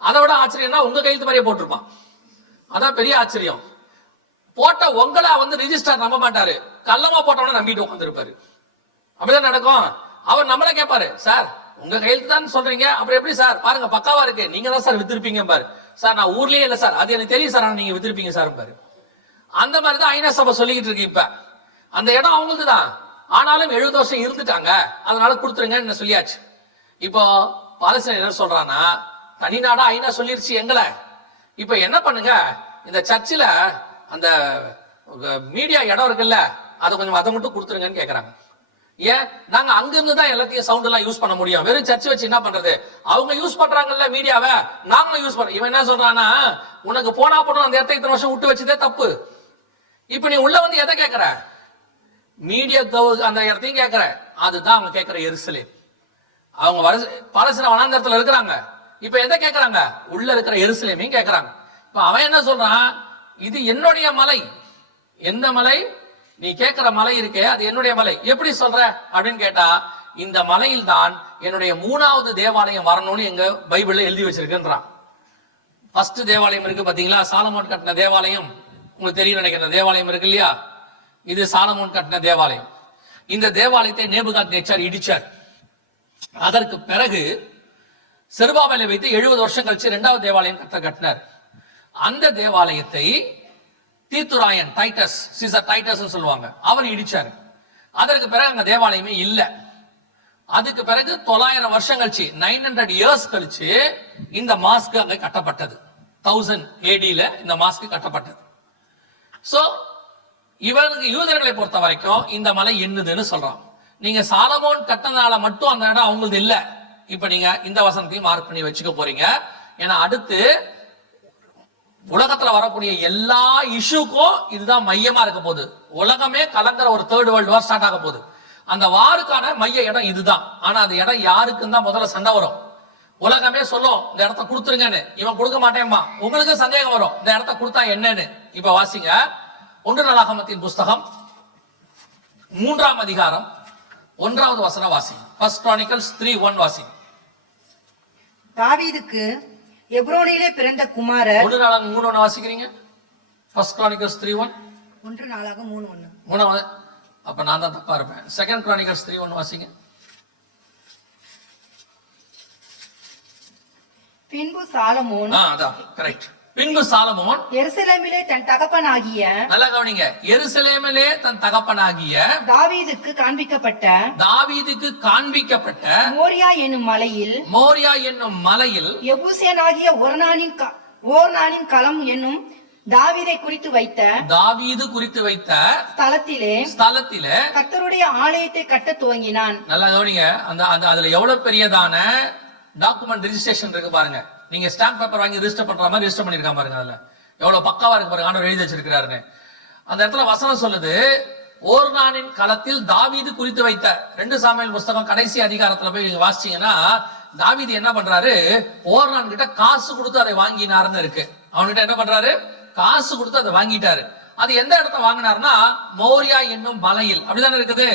அதை விட ஆச்சரியம்னா உங்க கையெழுத்து மாதிரியே போட்டிருப்பான். அதான் பெரிய ஆச்சரியம். போட்ட உங்களை ரிஜிஸ்டர் நம்ப மாட்டாரு, கள்ளமா போட்டவன நம்பிட்டு உட்காந்துருப்பாரு. அப்படிதான் நடக்கும். அவர் நம்மள கேட்பாரு, சார் உங்க கையெழுத்து தான் சொல்றீங்க, அப்புறம் எப்படி சார் பாருங்க பக்காவா இருக்கு, நீங்க தான் சார் வித்திருப்பீங்க பாரு. சார் நான் ஊர்லயே இல்ல சார், அது எனக்கு தெரியும் சார், நீங்க வித்திருப்பீங்க சார் பாரு. அந்த மாதிரிதான் ஐநா சபை சொல்லிக்கிட்டு இருக்கு. இப்ப அந்த இடம் அவங்களுக்கு தான், ஆனாலும் 70 வருஷம் இருந்துட்டாங்க, அதனால கொடுத்துருங்கன்னு சொல்லியாச்சு. இப்போ பாலஸ்தீனர் என்ன சொல்றான்னா, தனி நாடா ஐநா சொல்லிருச்சு எங்களை, இப்ப என்ன பண்ணுங்க, இந்த சர்ச்சில் அந்த மீடியா இடம் இருக்குல்ல, அதை கொஞ்சம் அதை மட்டும் கொடுத்துருங்கன்னு கேட்கறாங்க. ஏன் நாங்க அங்கிருந்து தான் எல்லாத்தையும் சவுண்ட் எல்லாம் யூஸ் பண்ண முடியும். வெறும் சர்ச் வச்சு என்ன பண்றது? அவங்க யூஸ் பண்றாங்கல்ல மீடியாவை, நாங்களும் யூஸ் பண்றோம். இவன் என்ன சொல்றான்னா, உனக்கு போனா போனோம் அந்த இடத்த இத்தனை வருஷம் விட்டு வச்சதே தப்பு. இப்ப நீ உள்ள வந்து எதை கேட்கற? மீடியா அந்த இடத்தையும் கேட்கற. அதுதான் அவங்க கேட்கிற எருசலேம். அவங்க பலசின வனாந்தரத்துல இருக்கிறாங்க. இப்ப எதை கேட்கறாங்க? உள்ள இருக்கிற எருசலேமையும் கேட்கறாங்க. இப்ப அவன் என்ன சொல்றான்? இது என்னுடைய மலை. எந்த மலை? நீ கேட்கிற மலை இருக்கே அது என்னுடைய மலை. எப்படி சொல்ற அப்படின்னு கேட்டா, இந்த மலையில் தான் என்னுடைய 3வது தேவாலயம் வரணும்னு எங்க பைபிள்ல எழுதி வச்சிருக்குன்றான். ஃபர்ஸ்ட் தேவாலயம் இருக்கு பாத்தீங்களா, சாலமோன் கட்டின தேவாலயம். உங்களுக்கு தெரியும் நினைக்கிற தேவாலயம் இருக்கு இல்லையா, இது சாலமோன் கட்டின தேவாலயம். இந்த தேவாலயத்தை நேபுகாத்நேச்சார் இடிச்சார். அதற்கு பிறகு செருபாபேலை வைத்து 70 வருஷம் கழிச்சு 2வது தேவாலயம் கட்டினார். அந்த தேவாலயத்தை தீத்துராயன் டைட்டஸ், சீசர் டைட்டஸ் சொல்லுவாங்க, அவர் இடிச்சார். அதற்கு பிறகு அங்க தேவாலயமே இல்ல. அதுக்கு பிறகு 900 வருஷம் கழிச்சு 900 இயர்ஸ் கழிச்சு இந்த மாஸ்க் அங்க கட்டப்பட்டது. 1000 AD-ல இந்த மாஸ்க் கட்டப்பட்டது. சோ இவருக்கு யூதர்களை பொறுத்த வரைக்கும் இந்த மலை என்னதுன்னு சொல்றான். நீங்க சாலமோன் கட்டினால மட்டும் அந்த இடம் அவங்களுக்கு இல்ல. இப்ப நீங்க இந்த வசனத்தையும் மார்க் பண்ணி வச்சுக்க போறீங்க. ஏன்னா அடுத்து உலகத்துல வரக்கூடிய எல்லா இஷ்யூக்கும் இதுதான் மையமா இருக்க போகுது. உலகமே கலங்குற ஒரு 3rd வேர்ல்ட் வார் ஸ்டார்ட் ஆக போகுது. அந்த வாருக்கான மைய இடம் இதுதான். ஆனா அந்த இடம் யாருக்குன்னு தான் முதல்ல சண்டை வரும். உலகமே சொல்லும் இந்த இடத்த கொடுத்துருங்கன்னு, இவன் கொடுக்க மாட்டேன்பா. உங்களுக்கு சந்தேகம் வரும் இந்த இடத்த கொடுத்தா என்னன்னு. இப்ப வாசிங்க 1 நாளாகமத்தின் புஸ்தகம் 3ஆம் அதிகாரம் 1வது வசனம் வாசிங்க. 1 Chronicles 3:1 வாசிங்க. தாவீதுக்கு எப்ரோனிலே பிறந்த குமாரர். 1 நாளாகம் 3:1 வாசிக்கிறீங்க. 1 Chronicles 3:1. 1 நாளாகம் 3:1. 3வது. அப்ப நான் தான் தப்பா இருப்பேன். 2 Chronicles 3:1 வாசிங்க. பின்பு சாலமோன். அதான் கரெக்ட். பின்பு சாலமோன் எருசலேமிலே தன் தகப்பனாகிய, நல்லா கவனிங்க, எருசலேமிலே தன் தகப்பனாகிய தாவீதுக்கு காண்பிக்கப்பட்ட மோரியா என்னும் மலையில் எபூசியனாகிய ஓர்னானின் களம் என்னும் தாவீது குறித்து வைத்த ஸ்தலத்திலே கர்த்தருடைய ஆலயத்தை கட்ட துவங்கினான். நல்லா கவனிங்க, அந்த அதுல எவ்வளவு பெரியதான டாக்குமெண்ட் ரெஜிஸ்ட்ரேஷன் இருக்கு பாருங்க. நீங்க ஸ்டாம்ப் பேப்பர் வாங்கி ரெஜிஸ்டர் பண்ற மாதிரி ரெஜிஸ்டர் பண்ணிருக்காம பாருங்க. அதுல எவ்வளவு பக்காவா இருக்கு பாருங்க, ஆண்டவர் எழுதி வச்சிருக்காருன்னு. அந்த இடத்துல வசனம் சொல்லுது, ஓர்னானின் களத்தில் தாவீது குறித்து வைத்த. 2 சாமுவேல் புஸ்தகம் கடைசி அதிகாரத்துல போய் நீங்க வாசிச்சீங்கன்னா, தாவீது என்ன பண்றாரு, ஓர்னான் கிட்ட காசு கொடுத்து அதை வாங்கினாருன்னு இருக்கு. அவன்கிட்ட என்ன பண்றாரு, காசு கொடுத்து அதை வாங்கிட்டாரு. அது எந்த இடத்த வாங்கினாருன்னா, மோரியா என்னும் மலையில். அப்படிதானே இருக்குது.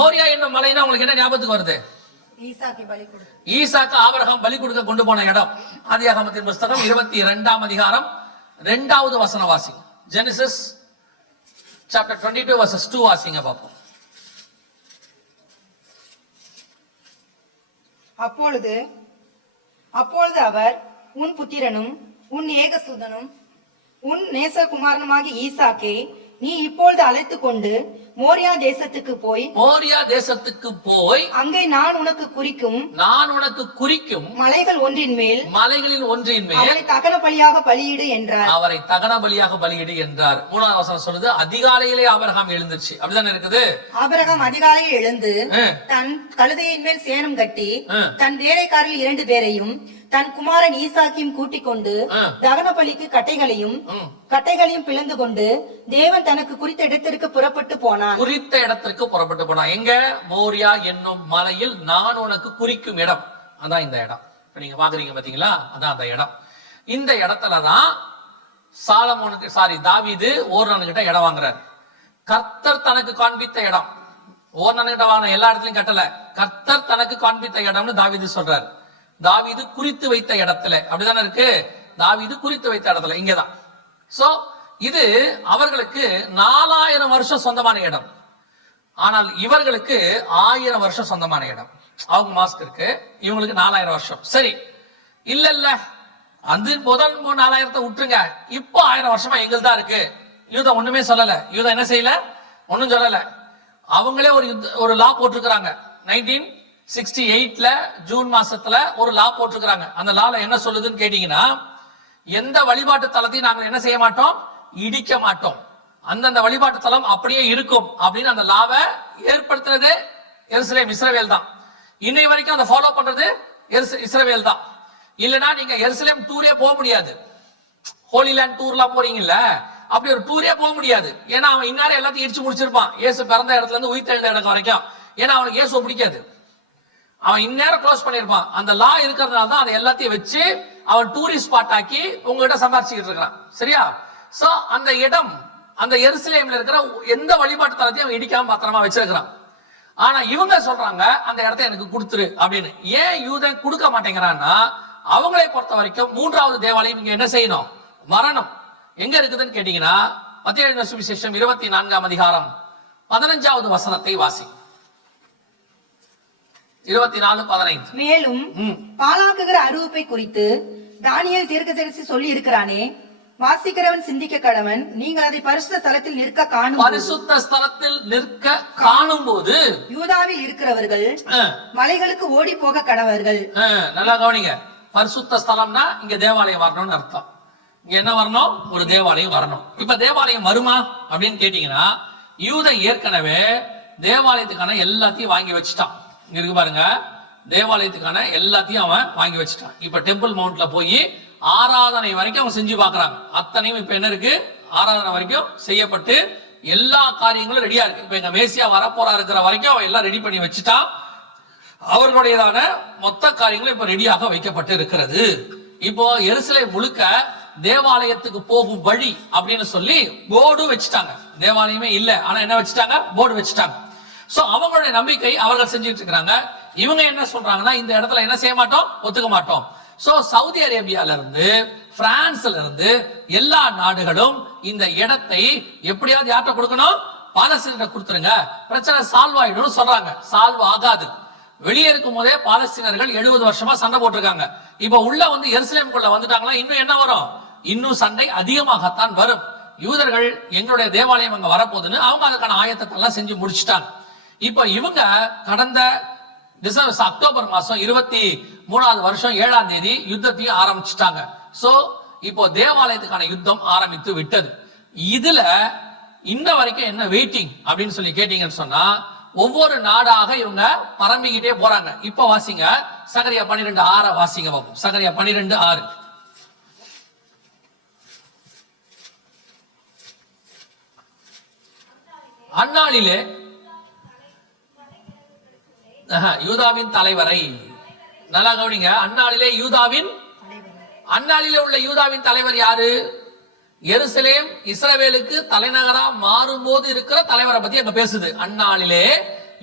மோரியா என்னும் மலைன்னா உங்களுக்கு என்ன ஞாபகத்துக்கு வருது? ஈசாக்கு ஆபிரகாம் பலி கொடுக்க கொண்டு போன இடம். ஆதியாகமத்தின் புஸ்தகம் 22ஆம் அதிகாரம் 2வது வசனம் வாசிங்க. ஜெனிசிஸ் சாப்டர் 22 verses 2 வாசிங்க பாப்போம். அப்பொழுது அவர், உன் புத்திரனும் உன் ஏகசுதனும் உன் நேசகுமாரனுமாகிய ஈசாக்கை நீ இப்பொழுது அழைத்துக் கொண்டு மோரியா தேசத்துக்கு போய் அங்கே நான் உனக்கு குறிக்கும் மலைகளில் ஒன்றின் மேல் அவரை தகன பலியாக பலியிடு என்றார். 3வது வசனம் சொல்லுது, அதிகாலையிலே ஆபிரகாம் எழுந்துச்சு. அப்படிதானே இருக்குது. ஆபிரகாம் அதிகாலையில் எழுந்து தன் கழுதையின் மேல் சேணம் கட்டி தன் வேலைக்காரில் 2 பேரையும் தன் குமாரன் ஈசாக்கையும் கூட்டிக் கொண்டு தகன பலிக்கு கட்டைகளையும் பிளந்து கொண்டு தேவன் தனக்கு குறித்த இடத்திற்கு புறப்பட்டு போனான். எங்க? மோரியா என்னும் மலையில் நான் உனக்கு குறிக்கும் இடம். அதான் இந்த இடம். இப்ப நீங்க பாக்குறீங்க பாத்தீங்களா, அதான் அந்த இடம். இந்த இடத்துலதான் தாவீது ஓர்னான் கிட்ட இடம் வாங்குறாரு. கர்த்தர் தனக்கு காண்பித்த இடம். ஓர்னான் கிட்ட வாங்கின எல்லா இடத்துலயும் கட்டல, கர்த்தர் தனக்கு காண்பித்த இடம்னு தாவீது சொல்றாரு. தாவீது குறித்து வைத்த இடத்துல. அப்படிதானே இருக்கு. தாவீது குறித்து வைத்த இடத்துல இங்கதான். சோ இது அவர்களுக்கு 4000 வருஷம் சொந்தமான இடம். ஆனால் இவர்களுக்கு 1000 வருஷம் சொந்தமான இடம். அவங்க மாஸ்க் இருக்கு, இவங்களுக்கு 4000 வருஷம். சரி, இல்ல அந்த முதல் 4000 விட்டுருங்க, இப்போ 1000 வருஷமா எங்களுக்கு தான் இருக்கு. யூதா ஒண்ணுமே சொல்லல. யூதா என்ன செய்யல, ஒண்ணும் சொல்லல. அவங்களே ஒரு லா போட்டிருக்கிறாங்க. 1968 ஜூன் மாசத்துல ஒரு லா போட்டிருக்கிறாங்க. அந்த லால என்ன சொல்லுதுன்னு கேட்டீங்கன்னா, எந்த வழிபாட்டு தலத்தையும் நாங்கள் என்ன செய்ய மாட்டோம், இடிக்க மாட்டோம். அந்தந்த வழிபாட்டு தலம் அப்படியே இருக்கும் அப்படின்னு அந்த லாவை ஏற்படுத்துறதே எருசலேம் இஸ்ரவேல் தான். இன்னை வரைக்கும் அதை ஃபாலோ பண்றது இஸ்ரவேல் தான். இல்லனா நீங்க எருசலேம் டூரே போக முடியாது. ஹோலி லேண்ட் டூர்லாம் போறீங்கல்ல, அப்படி ஒரு டூரே போக முடியாது. ஏன்னா அவன் இன்னார எல்லாத்தையும் இடிச்சு முடிச்சிருப்பான், இயேசு பிறந்த இடத்துல இருந்து உயிர் தெழுந்த இடம் வரைக்கும். ஏன்னா அவனுக்கு இயேசு பிடிக்காது, அவன் இந்நேரம் க்ளோஸ் பண்ணிருப்பான். அந்த லா இருக்கிறதுனால தான் அதை எல்லாத்தையும் வச்சு அவன் டூரிஸ்ட் ஸ்பாட் ஆக்கி உங்ககிட்ட சம்பாரிச்சுக்கிட்டு இருக்கிறான். சரியா? சோ அந்த இடம், அந்த எருசலேம்ல இருக்கிற எந்த வழிபாட்டு தலத்தையும் அவன் இடிக்காம பத்திரமா வச்சிருக்கிறான். ஆனா இவங்க சொல்றாங்க அந்த இடத்த எனக்கு கொடுத்துரு அப்படின்னு. ஏன் யூதன் கொடுக்க மாட்டேங்கிறான்னா, அவங்களை பொறுத்த வரைக்கும் மூன்றாவது தேவாலயம் இங்க என்ன செய்யணும்? வரணும். எங்க இருக்குதுன்னு கேட்டீங்கன்னா, மத்தேயு எழுதின சுவிசேஷம் 24ஆம் அதிகாரம் 15வது வசனத்தை வாசி. 24:15. மேலும் பாழாக்குகிற அரூபை குறித்து தானியேல் தீர்க்கதரிசி சொல்லி இருக்கிறானே, வாசிக்கிறவன் சிந்திக்க கடவன், நீங்கள் அதை பரிசுத்த ஸ்தலத்தில் நிற்க காணும். பரிசுத்த ஸ்தலத்தில் நிற்க காணும் போது யூதாவில் இருக்கிறவர்கள் மலைகளுக்கு ஓடி போக கடவர்கள். நல்லா கவனிங்க. பரிசுத்த ஸ்தலம்னா இங்க தேவாலயம் வரணும்னு அர்த்தம். இங்க என்ன வரணும்? ஒரு தேவாலயம் வரணும். இப்ப தேவாலயம் வருமா அப்படின்னு கேட்டீங்கன்னா, யூதன் ஏற்கனவே தேவாலயத்துக்கான எல்லாத்தையும் வாங்கி வச்சுட்டான். இங்க இருக்கு பாருங்க, தேவாலயத்துக்கான எல்லாத்தையும் அவன் வாங்கி வச்சுட்டான். இப்ப டெம்பிள் மவுண்ட்ல போய் ஆராதனை வரைக்கும் அவங்க செஞ்சு பாக்குறாங்க. அத்தனையும் இப்ப என்ன இருக்கு? ஆராதனை வரைக்கும் செய்யப்பட்டு எல்லா காரியங்களும் ரெடியா இருக்கு. இப்ப எங்க மேசியா வரப்போறா இருக்கிற வரைக்கும் அவன் எல்லாம் ரெடி பண்ணி வச்சுட்டான். அவர்களுடையதான மொத்த காரியங்களும் இப்ப ரெடியாக வைக்கப்பட்டு இருக்கிறது. இப்போ எருசலேம் முழுக்க தேவாலயத்துக்கு போகும் வழி அப்படின்னு சொல்லி போர்டு வச்சுட்டாங்க. தேவாலயமே இல்ல, ஆனா என்ன வச்சுட்டாங்க? போர்டு வச்சுட்டாங்க. சோ அவங்களுடைய நம்பிக்கை அவர்கள் செஞ்சுட்டு இருக்காங்க. இவங்க என்ன சொல்றாங்கன்னா, இந்த இடத்துல என்ன செய்ய மாட்டோம், ஒத்துக்க மாட்டோம். சோ சவுதி அரேபியால இருந்து, பிரான்ஸ்ல இருந்து எல்லா நாடுகளும் இந்த இடத்தை எப்படியாவது யார்ட்ட கொடுக்கணும்? பாலஸ்தீனத்தை கொடுத்துருங்க, பிரச்சனை சால்வ் ஆயிடும் சொல்றாங்க. சால்வ் ஆகாது. வெளியே இருக்கும் போதே பாலஸ்தீனர்கள் 70 வருஷமா சண்டை போட்டிருக்காங்க. இப்ப உள்ள வந்து எருசலேமுக்குள்ள வந்துட்டாங்களா, இன்னும் என்ன வரும்? இன்னும் சண்டை அதிகமாகத்தான் வரும். யூதர்கள் எங்களுடைய தேவாலயம் அங்க வரப்போகுதுன்னு அவங்க அதுக்கான ஆயத்தத்தை எல்லாம் செஞ்சு முடிச்சுட்டாங்க. இப்ப இவங்க கடந்த அக்டோபர் மாசம் 23வது வருஷம் 7ஆம் தேதி யுத்தத்தையும் ஆரம்பிச்சுட்டாங்க. சோ இப்போ தேவாலயத்துக்கான யுத்தம் ஆரம்பித்து விட்டது. இதுல இன்ன வரைக்கும் என்ன வெயிட்டிங் அப்படின்னு சொல்லி கேட்டீங்கன்னு சொன்னா, ஒவ்வொரு நாடாக இவங்க பரம்பிக்கிட்டே போறாங்க. இப்ப வாசிங்க, சகரியா 12:6 வாசிங்க பாப்போம். சகரியா 12:6. அந்நாளிலே யூதாவின் தலைவரை, நல்லா கவனிங்க, அந்நாளிலே உள்ள யூதாவின் தலைவர் யாரு? எருசலேம் இஸ்ரவேலுக்கு தலைநகரா மாறும்போது இருக்கிற தலைவரை பத்தி அங்க பேசுது. அந்நாளிலே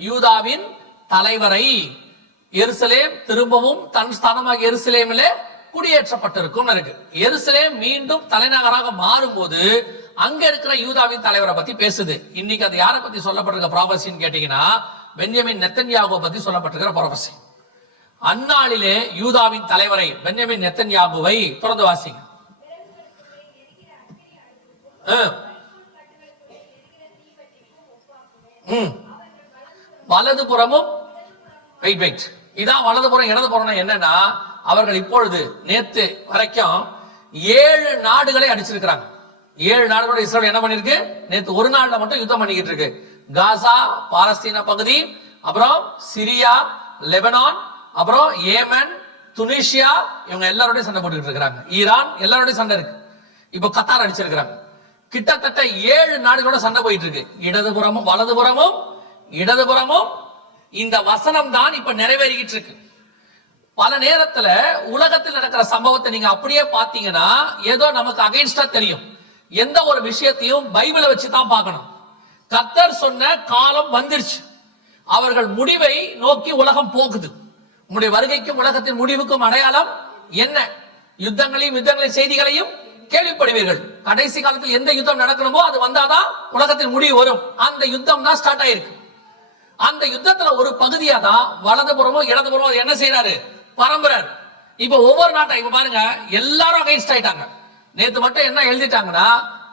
யூதாவின் தலைவரை, எருசலேம் திரும்பவும் தன் ஸ்தானமாக எருசலேமிலே குடியேற்றப்பட்டிருக்கும் இருக்கு. எருசலேம் மீண்டும் தலைநகராக மாறும்போது அங்க இருக்கிற யூதாவின் தலைவரை பத்தி பேசுது. இன்னைக்கு அது யாரை பத்தி சொல்லப்பட்டிருக்க ப்ராபசின்னு கேட்டீங்கன்னா, பென்யமின் நெத்தன்யாகு பத்தி சொல்லப்பட்டிருக்கிற ப்ராபசி. அந்நாளிலே யூதாவின் தலைவரை பென்யமின் நெத்தன்யாகுவை தொடர்ந்து வாசிங்க. வலதுபுறமும் இதான் வலதுபுறம் இடதுபுறம் என்னன்னா, அவர்கள் இப்பொழுது நேத்து வரைக்கும் 7 நாடுகளை அடிச்சிருக்கிறாங்க. 7 நாடுகளோட இஸ்ரேல் என்ன பண்ணிருக்கு? நேத்து ஒரு நாள்ல மட்டும் யுத்தம் பண்ணிக்கிட்டு இருக்கு. காசா, பாலஸ்தீன பகுதி, அப்புறம் சிரியா, லெபனான், அப்புறம் ஏமன், துனிசியா, இவங்க எல்லாரோடையும் சண்டை போட்டுக்கிட்டு இருக்காங்க. ஈரான் எல்லாரோடையும் சண்டை இருக்கு. இப்ப கத்தார் அடிச்சிருக்கிறாங்க. கிட்டத்தட்ட 7 நாடுகளோட சண்டை போயிட்டு இருக்கு. இடதுபுறமும் வலதுபுறமும் இந்த வசனம் தான் இப்ப நிறைவேறிக்கிட்டு இருக்கு. பல நேரத்துல உலகத்தில் நடக்கிற சம்பவத்தை நீங்க அப்படியே பாத்தீங்கன்னா ஏதோ நமக்கு அகைன்ஸ்டா தெரியும். எந்த ஒரு விஷயத்தையும் பைபிளை வச்சு தான் பார்க்கணும். கர்த்தர் சொன்ன காலம் வந்துருச்சு. அவர்கள் முடிவை நோக்கி உலகம் போகுது. உங்களுடைய வருகைக்கும் உலகத்தின் முடிவுக்கும் அடையாளம் என்ன? யுத்தங்களின் செய்திகளையும் கேள்விப்படுவீர்கள். கடைசி காலத்தில் எந்த யுத்தம் நடக்கணுமோ அது வந்தாதான் உலகத்தின் முடிவு வரும். அந்த யுத்தம் தான் ஸ்டார்ட் ஆயிருக்கு. அந்த யுத்தத்துல ஒரு பகுதியா தான் வலதுபுறமும் இடதுபுறமும் என்ன செய்யறாரு? பரம்புறாரு. இப்ப ஒவ்வொரு நாட்டை இப்ப பாருங்க, எல்லாரும் அகைன்ஸ்ட் ஆயிட்டாங்க. நேத்து மட்டும் என்ன எழுதிட்டாங்கன்னா,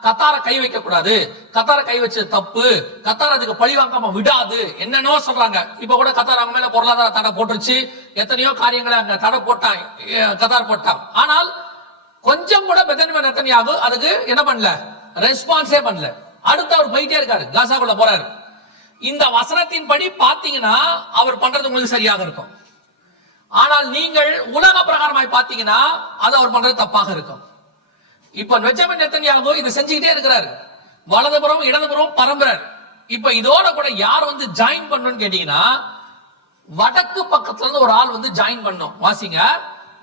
கத்தார கை வைக்க கூடாது, கத்தார கை வச்சது தப்பு, கத்தார் அதுக்கு பழி வாங்காம விடாது, என்னன்னோ சொல்றாங்க. இப்ப கூட கத்தார் அவங்க மேல பொருளாதார தடை போட்டுருச்சு, எத்தனையோ காரியங்களை அங்க தடை போட்டான், கத்தார் போட்டான். ஆனால் கொஞ்சம் கூட பென்யமின் நெத்தன்யாகு அதுக்கு என்ன பண்ணல? ரெஸ்பான்ஸே பண்ணல. அடுத்து அவர் போயிட்டே இருக்காரு, காசாக்குள்ள போறாரு. இந்த வசனத்தின் படி பாத்தீங்கன்னா அவர் பண்றது உங்களுக்கு சரியாக இருக்கும். ஆனால் நீங்கள் உலக பிரகாரமாய் பாத்தீங்கன்னா அது அவர் பண்றது தப்பாக இருக்கும். இப்ப பெஞ்சமின் நெத்தன்யாகு இதை செஞ்சுக்கிட்டே இருக்கிறாரு, வலதுபுறம் இடதுபுறம் பரம்புறார். இப்ப இதோட கூட யார் வந்து ஜாயின் பண்ணணும்னு கேட்டீங்கன்னா வடக்கு பக்கத்துல இருந்து ஒரு ஆள் வந்து ஜாயின் பண்ணும். வாசிங்க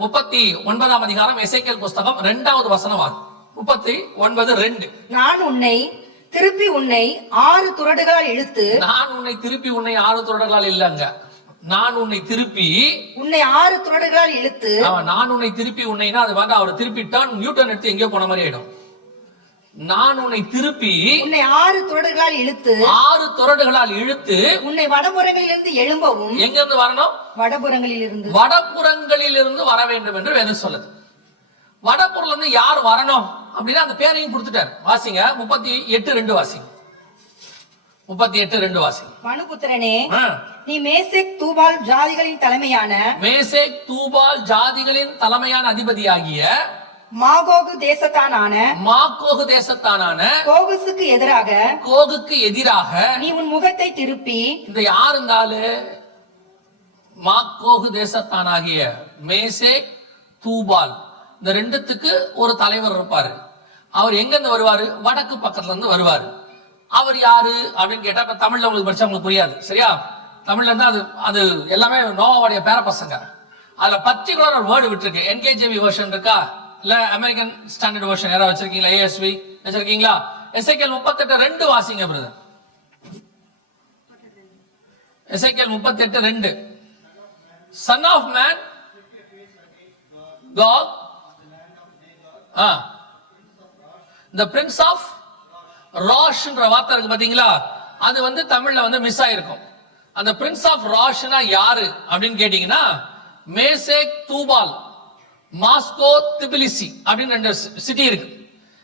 39ஆம் அதிகாரம் எசேக்கியேல் புஸ்தகம் 2வது வசனம் 39:2. நான் உன்னை திருப்பி உன்னை 6 துறடுகளால் இழுத்து. நான் உன்னை திருப்பி உன்னை 6 துறடுகளால் இல்லங்க, நான் உன்னை திருப்பி உன்னை 6 துறடுகளால் இழுத்து. நான் உன்னை திருப்பி உன்னைனா அது வந்து அவர் திருப்பி டர்ன் நியூ டர்ன் எடுத்து எங்கேயோ போன மாதிரி ஆயிடும். நான் உன்னை திருப்பி உன்னை 6 துறடுகளால் இழுத்து. 6 துறடுகளால் இழுத்து உன்னை வடபுறங்களிலிருந்து எழும்பவும். எங்க இருந்து வரணும்? வடபுறங்களிலிருந்து. வடபுறங்களிலிருந்து வர வேண்டும் என்று வேதம் சொல்லுது. வடபுறம்ல இருந்து யார் வரணும் அப்படின்னா அந்த பேரையும் கொடுத்துட்டார். வாசிங்க 38:2 வாசிங்க. 38:2 வாசிங்க. மனுபுத்திரனே, நீ மேசேக் தூபால் ஜாதிகளின் தலைமையான மேசேக் தூபால் ஜாதிகளின் தலைமையான அதிபதியாகிய மாகோகு தேசத்தானான மாகோகு தேசத்தானான கோகுசுக்கு எதிராக கோகுக்கு எதிராக நீ உன் முகத்தை திருப்பி. இந்த யார் இருந்தாலு? மாகோகு தேசத்தானாகிய மேசேக் தூபால், இந்த ரெண்டுத்துக்கு ஒரு தலைவர் இருப்பாரு. அவர் எங்க இருந்து வருவாரு? வடக்கு பக்கத்துல இருந்து வருவாரு. அவர் யாரு அப்படின்னு கேட்டா இப்ப தமிழ்ல உங்களுக்கு படிச்சா உங்களுக்கு புரியாது, சரியா? தமிழ்ல இருந்து அது எல்லாமே நோவாவுடைய பேர பசங்க. அதுல பர்டிகுலர் ஒரு வேர்டு விட்டுருக்கு. என்கேஜிவி வெர்ஷன் இருக்கா, இல்ல அமெரிக்கன் ஸ்டாண்டர்ட் வெர்ஷன் யாராவது வச்சிருக்கீங்களா? ஏஎஸ்வி வச்சிருக்கீங்களா? எசேக்கியேல் 38:2 வாசிங்க brother. Ezekiel 38:2. Son of man, God, the prince of Rosh என்ற வார்த்தை இருக்கு பாத்தீங்களா, அது வந்து தமிழ்ல வந்து மிஸ் ஆயிருக்கும். அந்த பிரின்ஸ் ஆஃப் ராஷ்னா யாரு அப்படின்னு கேட்டீங்கன்னா மேசேக் தூபால், மாஸ்கோ திபிலிசி அப்படின்னு 2 சிட்டி இருக்கு.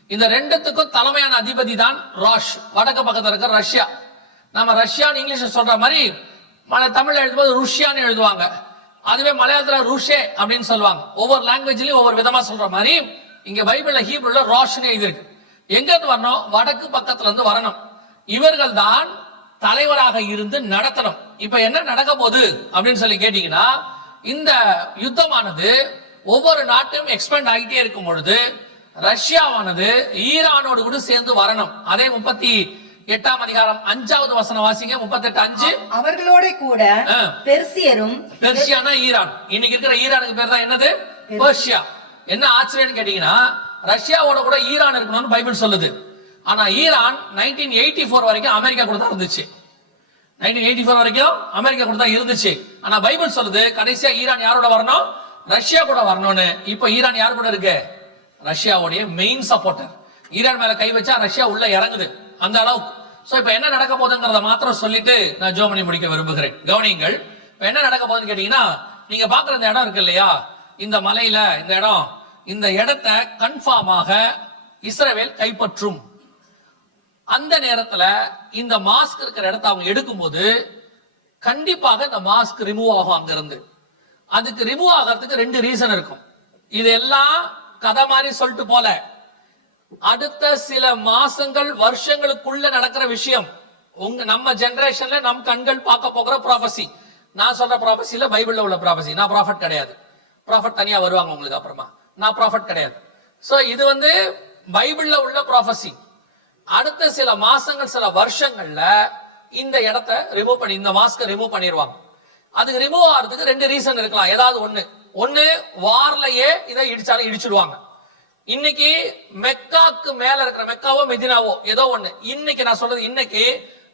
இந்த ரெண்டுத்துக்கும் தலைமையான அதிபதி தான் ராஷ். வடக்கு பக்கத்துல இருக்க ரஷ்யா. நம்ம ரஷ்யான்னு இங்கிலீஷ்ல சொல்ற மாதிரி தமிழ்ல எழுதும்போது ருஷ்யான்னு எழுதுவாங்க. அதுவே மலையாளத்துல ருஷே அப்படின்னு சொல்லுவாங்க. ஒவ்வொரு லாங்குவேஜ்லயும் ஒவ்வொரு விதமா சொல்ற மாதிரி இங்க பைபிள்ல ஹீப்ருல ராஷ்னே இது இருக்கு. எங்க இருந்து வரணும்? வடக்கு பக்கத்துல இருந்து வரணும். இவர்கள் தான் தலைவராக இருந்து நடத்தணும். இப்ப என்ன நடக்க போகுது அப்படின்னு சொல்லி கேட்டீங்கன்னா இந்த யுத்தமானது ஒவ்வொரு நாட்டும் எக்ஸ்பேண்ட் ஆகிட்டே இருக்கும் பொழுது ரஷ்யாவானது ஈரானோடு கூட சேர்ந்து வரணும். அதே 38ஆம் அதிகாரம் 5வது வசனம் வாசிங்க. 38:5. அவர்களோட கூட பெர்சியரும். பெர்சியானா ஈரான். இன்னைக்கு இருக்கிற ஈரானுக்கு பேர் தான் என்னது? பெர்சியா. என்ன ஆச்சரியம்னு கேட்டீங்கன்னா ரஷ்யாவோட கூட ஈரான் இருக்கணும்னு பைபிள் சொல்லுது. ஆனா ஈரான் 1984 வரைக்கும் அமெரிக்கா கூட தான் இருந்துச்சு. 1984 வரைக்கும் அமெரிக்கா கூட தான் இருந்துச்சு. ஆனா பைபிள் சொல்லுது கடைசியா ஈரான் யாரோட வரணும்? ரஷ்யா கூட வரணும்னு. இப்ப ஈரான் யார் கூட இருக்கு? ரஷ்யாவுடைய மெயின் சப்போர்ட்டர். ஈரான் மேல கை வச்சா ரஷ்யா உள்ள இறங்குது அந்த அளவுக்கு. சோ இப்ப என்ன நடக்க போகுதுங்கிறத மாத்திரம் சொல்லிட்டு நான் ஜோமனி முடிக்க விரும்புகிறேன். கவனிங்கள். இப்ப என்ன நடக்க போகுதுன்னு கேட்டீங்கன்னா நீங்க பாக்குற இந்த இடம் இருக்கு இல்லையா, இந்த மலையில இந்த இடம், இந்த இடத்தை கன்ஃபார்மாக இஸ்ரவேல் கைப்பற்றும். அந்த நேரத்துல இந்த மாஸ்க் இருக்கிற இடத்தை அவங்க எடுக்கும்போது கண்டிப்பாக இந்த மாஸ்க் ரிமூவ் ஆகும் அங்க இருந்து. அதுக்கு ரிமூவ் ஆகிறதுக்கு 2 ரீசன் இருக்கும். இதெல்லாம் கதை மாதிரி சொல்லிட்டு போல அடுத்த சில மாசங்கள் வருஷங்களுக்குள்ள நடக்கிற விஷயம். நம்ம ஜெனரேஷன்ல நம் கண்கள் பார்க்க போகிற ப்ராபசி. நான் சொல்ற ப்ராபசில பைபிள்ல உள்ள ப்ராபசி. நான் ப்ராஃபட் கிடையாது. ப்ராஃபட் தனியா வருவாங்க உங்களுக்கு அப்புறமா. நான் ப்ராஃபட் கிடையாது. சோ இது வந்து பைபிள்ல உள்ள ப்ராபசி. அடுத்த சில மாசங்கள் சில வருஷங்கள்ல இந்த இடத்தை ரிமூவ் பண்ணி இந்த மாஸ்க ரிமூவ் பண்ணிடுவாங்க. அதுக்கு ரிமூவ் ஆகிறதுக்கு 2 ரீசன் இருக்கலாம். ஏதாவது ஒண்ணு வார்லயே இதை இடிச்சாலும் இடிச்சிடுவாங்க. இன்னைக்கு மெக்காக்கு மேல இருக்கிற மெக்காவோ மெதினாவோ ஏதோ ஒண்ணு, இன்னைக்கு நான் சொல்றது இன்னைக்கு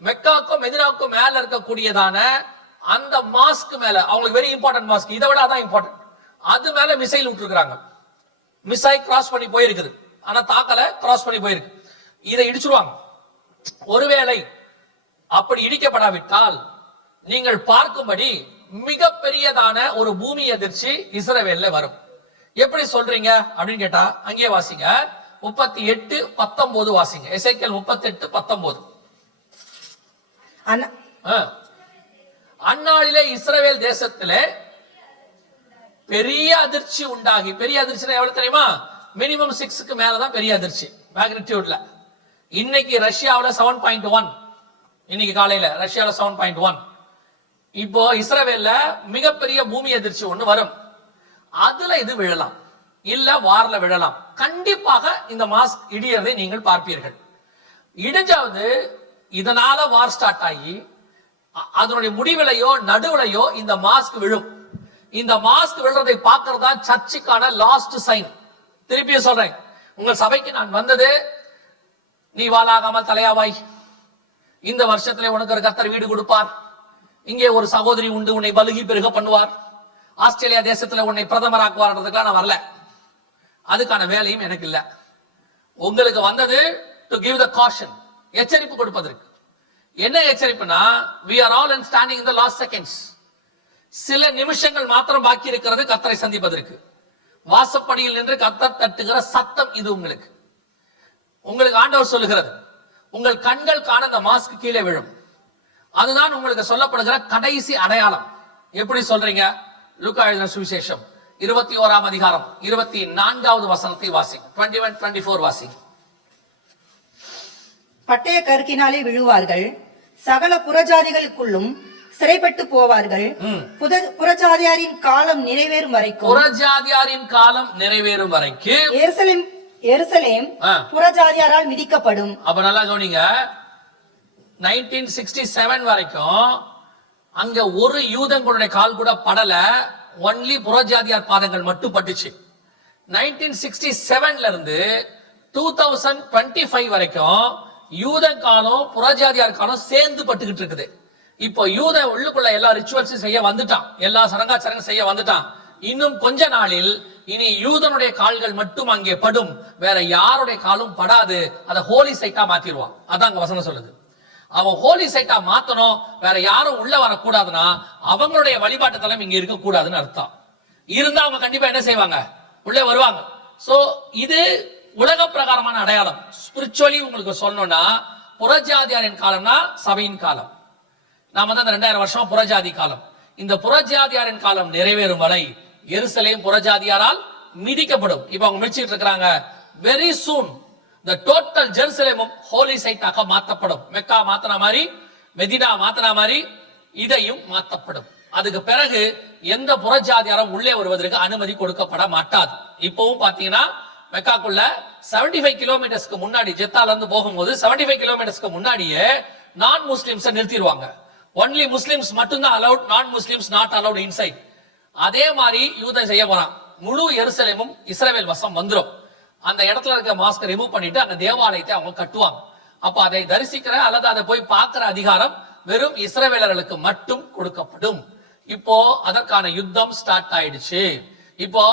மெக்காக்கோ மெதினாவுக்கோ மேல இருக்கக்கூடியதான அந்த மாஸ்க் மேல அவங்களுக்கு வெரி இம்பார்ட்டன்ட் மாஸ்க், இதை விட அதான் இம்பார்ட்டன்ட். அது மேல மிசைல் விட்டுருக்காங்க. மிசைல் கிராஸ் பண்ணி போயிருக்குது. ஆனா தாக்கல, கிராஸ் பண்ணி போயிருக்கு. இதை இடிச்சிருவாங்க. ஒருவேளை அப்படி இடிக்கப்படாவிட்டால் நீங்கள் பார்க்கும்படி மிகப்பெரியதான ஒரு பூமி அதிர்ச்சி இஸ்ரவேல்ல வரும். எப்படி சொல்றீங்க அப்படின்னு கேட்டா அங்கே வாசிங்க. 38:19 வாசிங்க. எசேக்கியேல் 38:19. அந்நாளிலே இஸ்ரவேல் தேசத்திலே பெரிய அதிர்ச்சி உண்டாகி, பெரிய அதிர்ச்சி எவ்வளவு தெரியுமா? மினிமம் 6க்கு மேலதான் பெரிய அதிர்ச்சி மேக்னிடியூட்ல. இன்னைக்கு ரஷ்யாவில் 7.1, இன்னைக்கு காலையில ரஷ்யால 7.1. இப்போ இஸ்ரவேல்ல மிகப்பெரிய பூமி அதிர்ச்சி ஒண்ணு வரும். அதுல இது விழலாம், இல்ல வார்ல விழலாம். கண்டிப்பாக இந்த மாஸ்க் இடியறதை நீங்கள் பார்ப்பீர்கள். இடிஞ்சாவது இதனால வார் ஸ்டார்ட் ஆகி அதனுடைய முடிவிலையோ நடுவிலையோ இந்த மாஸ்க் விழும். இந்த மாஸ்க் விழுறதை பார்க்கறதா சர்ச்சுக்கான லாஸ்ட் சைன். திருப்பியும் சொல்றேன், உங்கள் சபைக்கு நான் வந்தது நீ வாளாகாமல் தலையாவாய், இந்த வருஷத்துல உனக்கு ஒரு கர்த்தர் வீடு கொடுப்பார், இங்கே ஒரு சகோதரி உண்டு உன்னை பலுகி பெருக பண்ணுவார், ஆஸ்திரேலியா தேசத்துல உன்னை பிரதமராக்குவார்ன்றதுக்கெல்லாம் நான் வரல. அதுக்கான வேலையும் எனக்கு இல்ல. உங்களுக்கு வந்தது டு கிவ் த காஷன், எச்சரிப்பு கொடுப்பதற்கு. என்ன எச்சரிப்புனா, we are all standing in the last seconds. சில நிமிஷங்கள் மாத்திரம் பாக்கி இருக்கிறது கர்த்தரை சந்திப்பதற்கு. வாசப்படியில் நின்று கர்த்தர் தட்டுகிற சத்தம் இது. உங்களுக்கு ஆண்டவர் சொல்லுகிறது, உங்கள் கண்கள் காண அந்த மாஸ்க் கீழே விழும். அதுதான் உங்களுக்கு சொல்லப்படுகிற கடைசி அடையாளம். எப்படி சொல்றீங்க? லூக்கா எழுதின சுவிசேஷம் 21ஆம் அதிகாரம் 24வது வசனத்தை வாசி. 21-24 வாசி. பட்டய கருக்கினாலே விழுவார்கள், சகல புறஜாதிகளுக்குள்ளும் சிறைப்பட்டு போவார்கள். புறஜாதியாரின் காலம் நிறைவேறும் வரைக்கும், புறஜாதியாரின் காலம் நிறைவேறும் வரைக்கும் எருசலேம் புறஜாதியாரால் மிதிக்கப்படும். அப்ப நல்லா கவனிங்க, 1967 வரைக்கும் அங்க ஒரு யூதங்களுடைய கால் கூட படல, ஒன்லி புறஜாதியார் பாதங்கள் மட்டும் பட்டுச்சு. 1967 இருந்து 2025 வரைக்கும் யூத காலம் புறஜாதியார் காலம் சேர்ந்து பட்டுக்கிட்டு இருக்குது. இப்போ யூத உள்ளுக்குள்ள எல்லா ரிச்சுவல்ஸ் செய்ய வந்துட்டான், எல்லா சடங்காச்சாரங்கள் செய்ய வந்துட்டான். இன்னும் கொஞ்ச நாளில் இனி யூதனுடைய கால்கள் மட்டும் அங்கே படும், வேற யாருடைய காலும் படாது. அதை ஹோலி சைட்டா மாத்திடுவான். அதான் அங்க வசனம் சொல்லுது. அவன் ஹோலி சைட்டா மாத்தணும், வேற யாரும் உள்ள வரக்கூடாதுன்னா அவங்களுடைய வழிபாட்டு தலம் இங்க இருக்க கூடாதுன்னு அர்த்தம். இருந்தா அவங்க கண்டிப்பா என்ன செய்வாங்க? உள்ளே வருவாங்க. சோ இது உலக பிரகாரமான அடையாளம். ஸ்பிரிச்சுவலி உங்களுக்கு சொல்லணும்னா, புறஜாதியாரின் காலம்னா சபையின் காலம். நாம தான் 2000 வருஷம் புறஜாதி காலம். இந்த புறஜாதியாரின் காலம் நிறைவேறும் வரை எருசலேம் புறஜாதியாரால் மிதிக்கப்படும். இப்ப அவங்க மிதிச்சிட்டு இருக்காங்க. வெரி சூன் the total ஜெருசலேமும் ஹோலி சைட்டாக மாற்றப்படும். மெக்கா மாத்தின மாதிரி, மெதினா மாத்தின மாதிரி இதையும் மாற்றப்படும். அதுக்கு பிறகு எந்த புறஜாதியாரும் உள்ளே வருவதற்கு அனுமதி கொடுக்கப்பட மாட்டாது. இப்பவும் பாத்தீங்கன்னா மெக்காக்குள்ள 75 கிலோமீட்டர்ஸ்க்கு முன்னாடி, ஜெத்தால இருந்து போகும்போது 75 கிலோமீட்டர்ஸ்க்கு முன்னாடியே நான் முஸ்லிம்ஸ் நிறுத்திடுவாங்க. ஒன்லி முஸ்லிம்ஸ் மட்டும்தான் அலௌட், நான் முஸ்லிம்ஸ் நாட் அலௌட் இன்சைட். அதே மாதிரி யூதன் செய்ய போறான். முழு எருசலேமும் இஸ்ரவேல் வசம் வந்துடும். அந்த இடத்துல இருக்க மாஸ்க் ரிமூவ் பண்ணிட்டு அங்க தேவாலயத்தை அவங்க கட்டுவாங்க. அப்ப அதை தரிசிக்கிற அல்லது அதை போய் பார்க்கிற அதிகாரம் வெறும் இஸ்ரவேலர்களுக்கு மட்டும் கொடுக்கப்படும். இப்போ அதற்கான யுத்தம் ஸ்டார்ட் ஆயிடுச்சு. இப்போ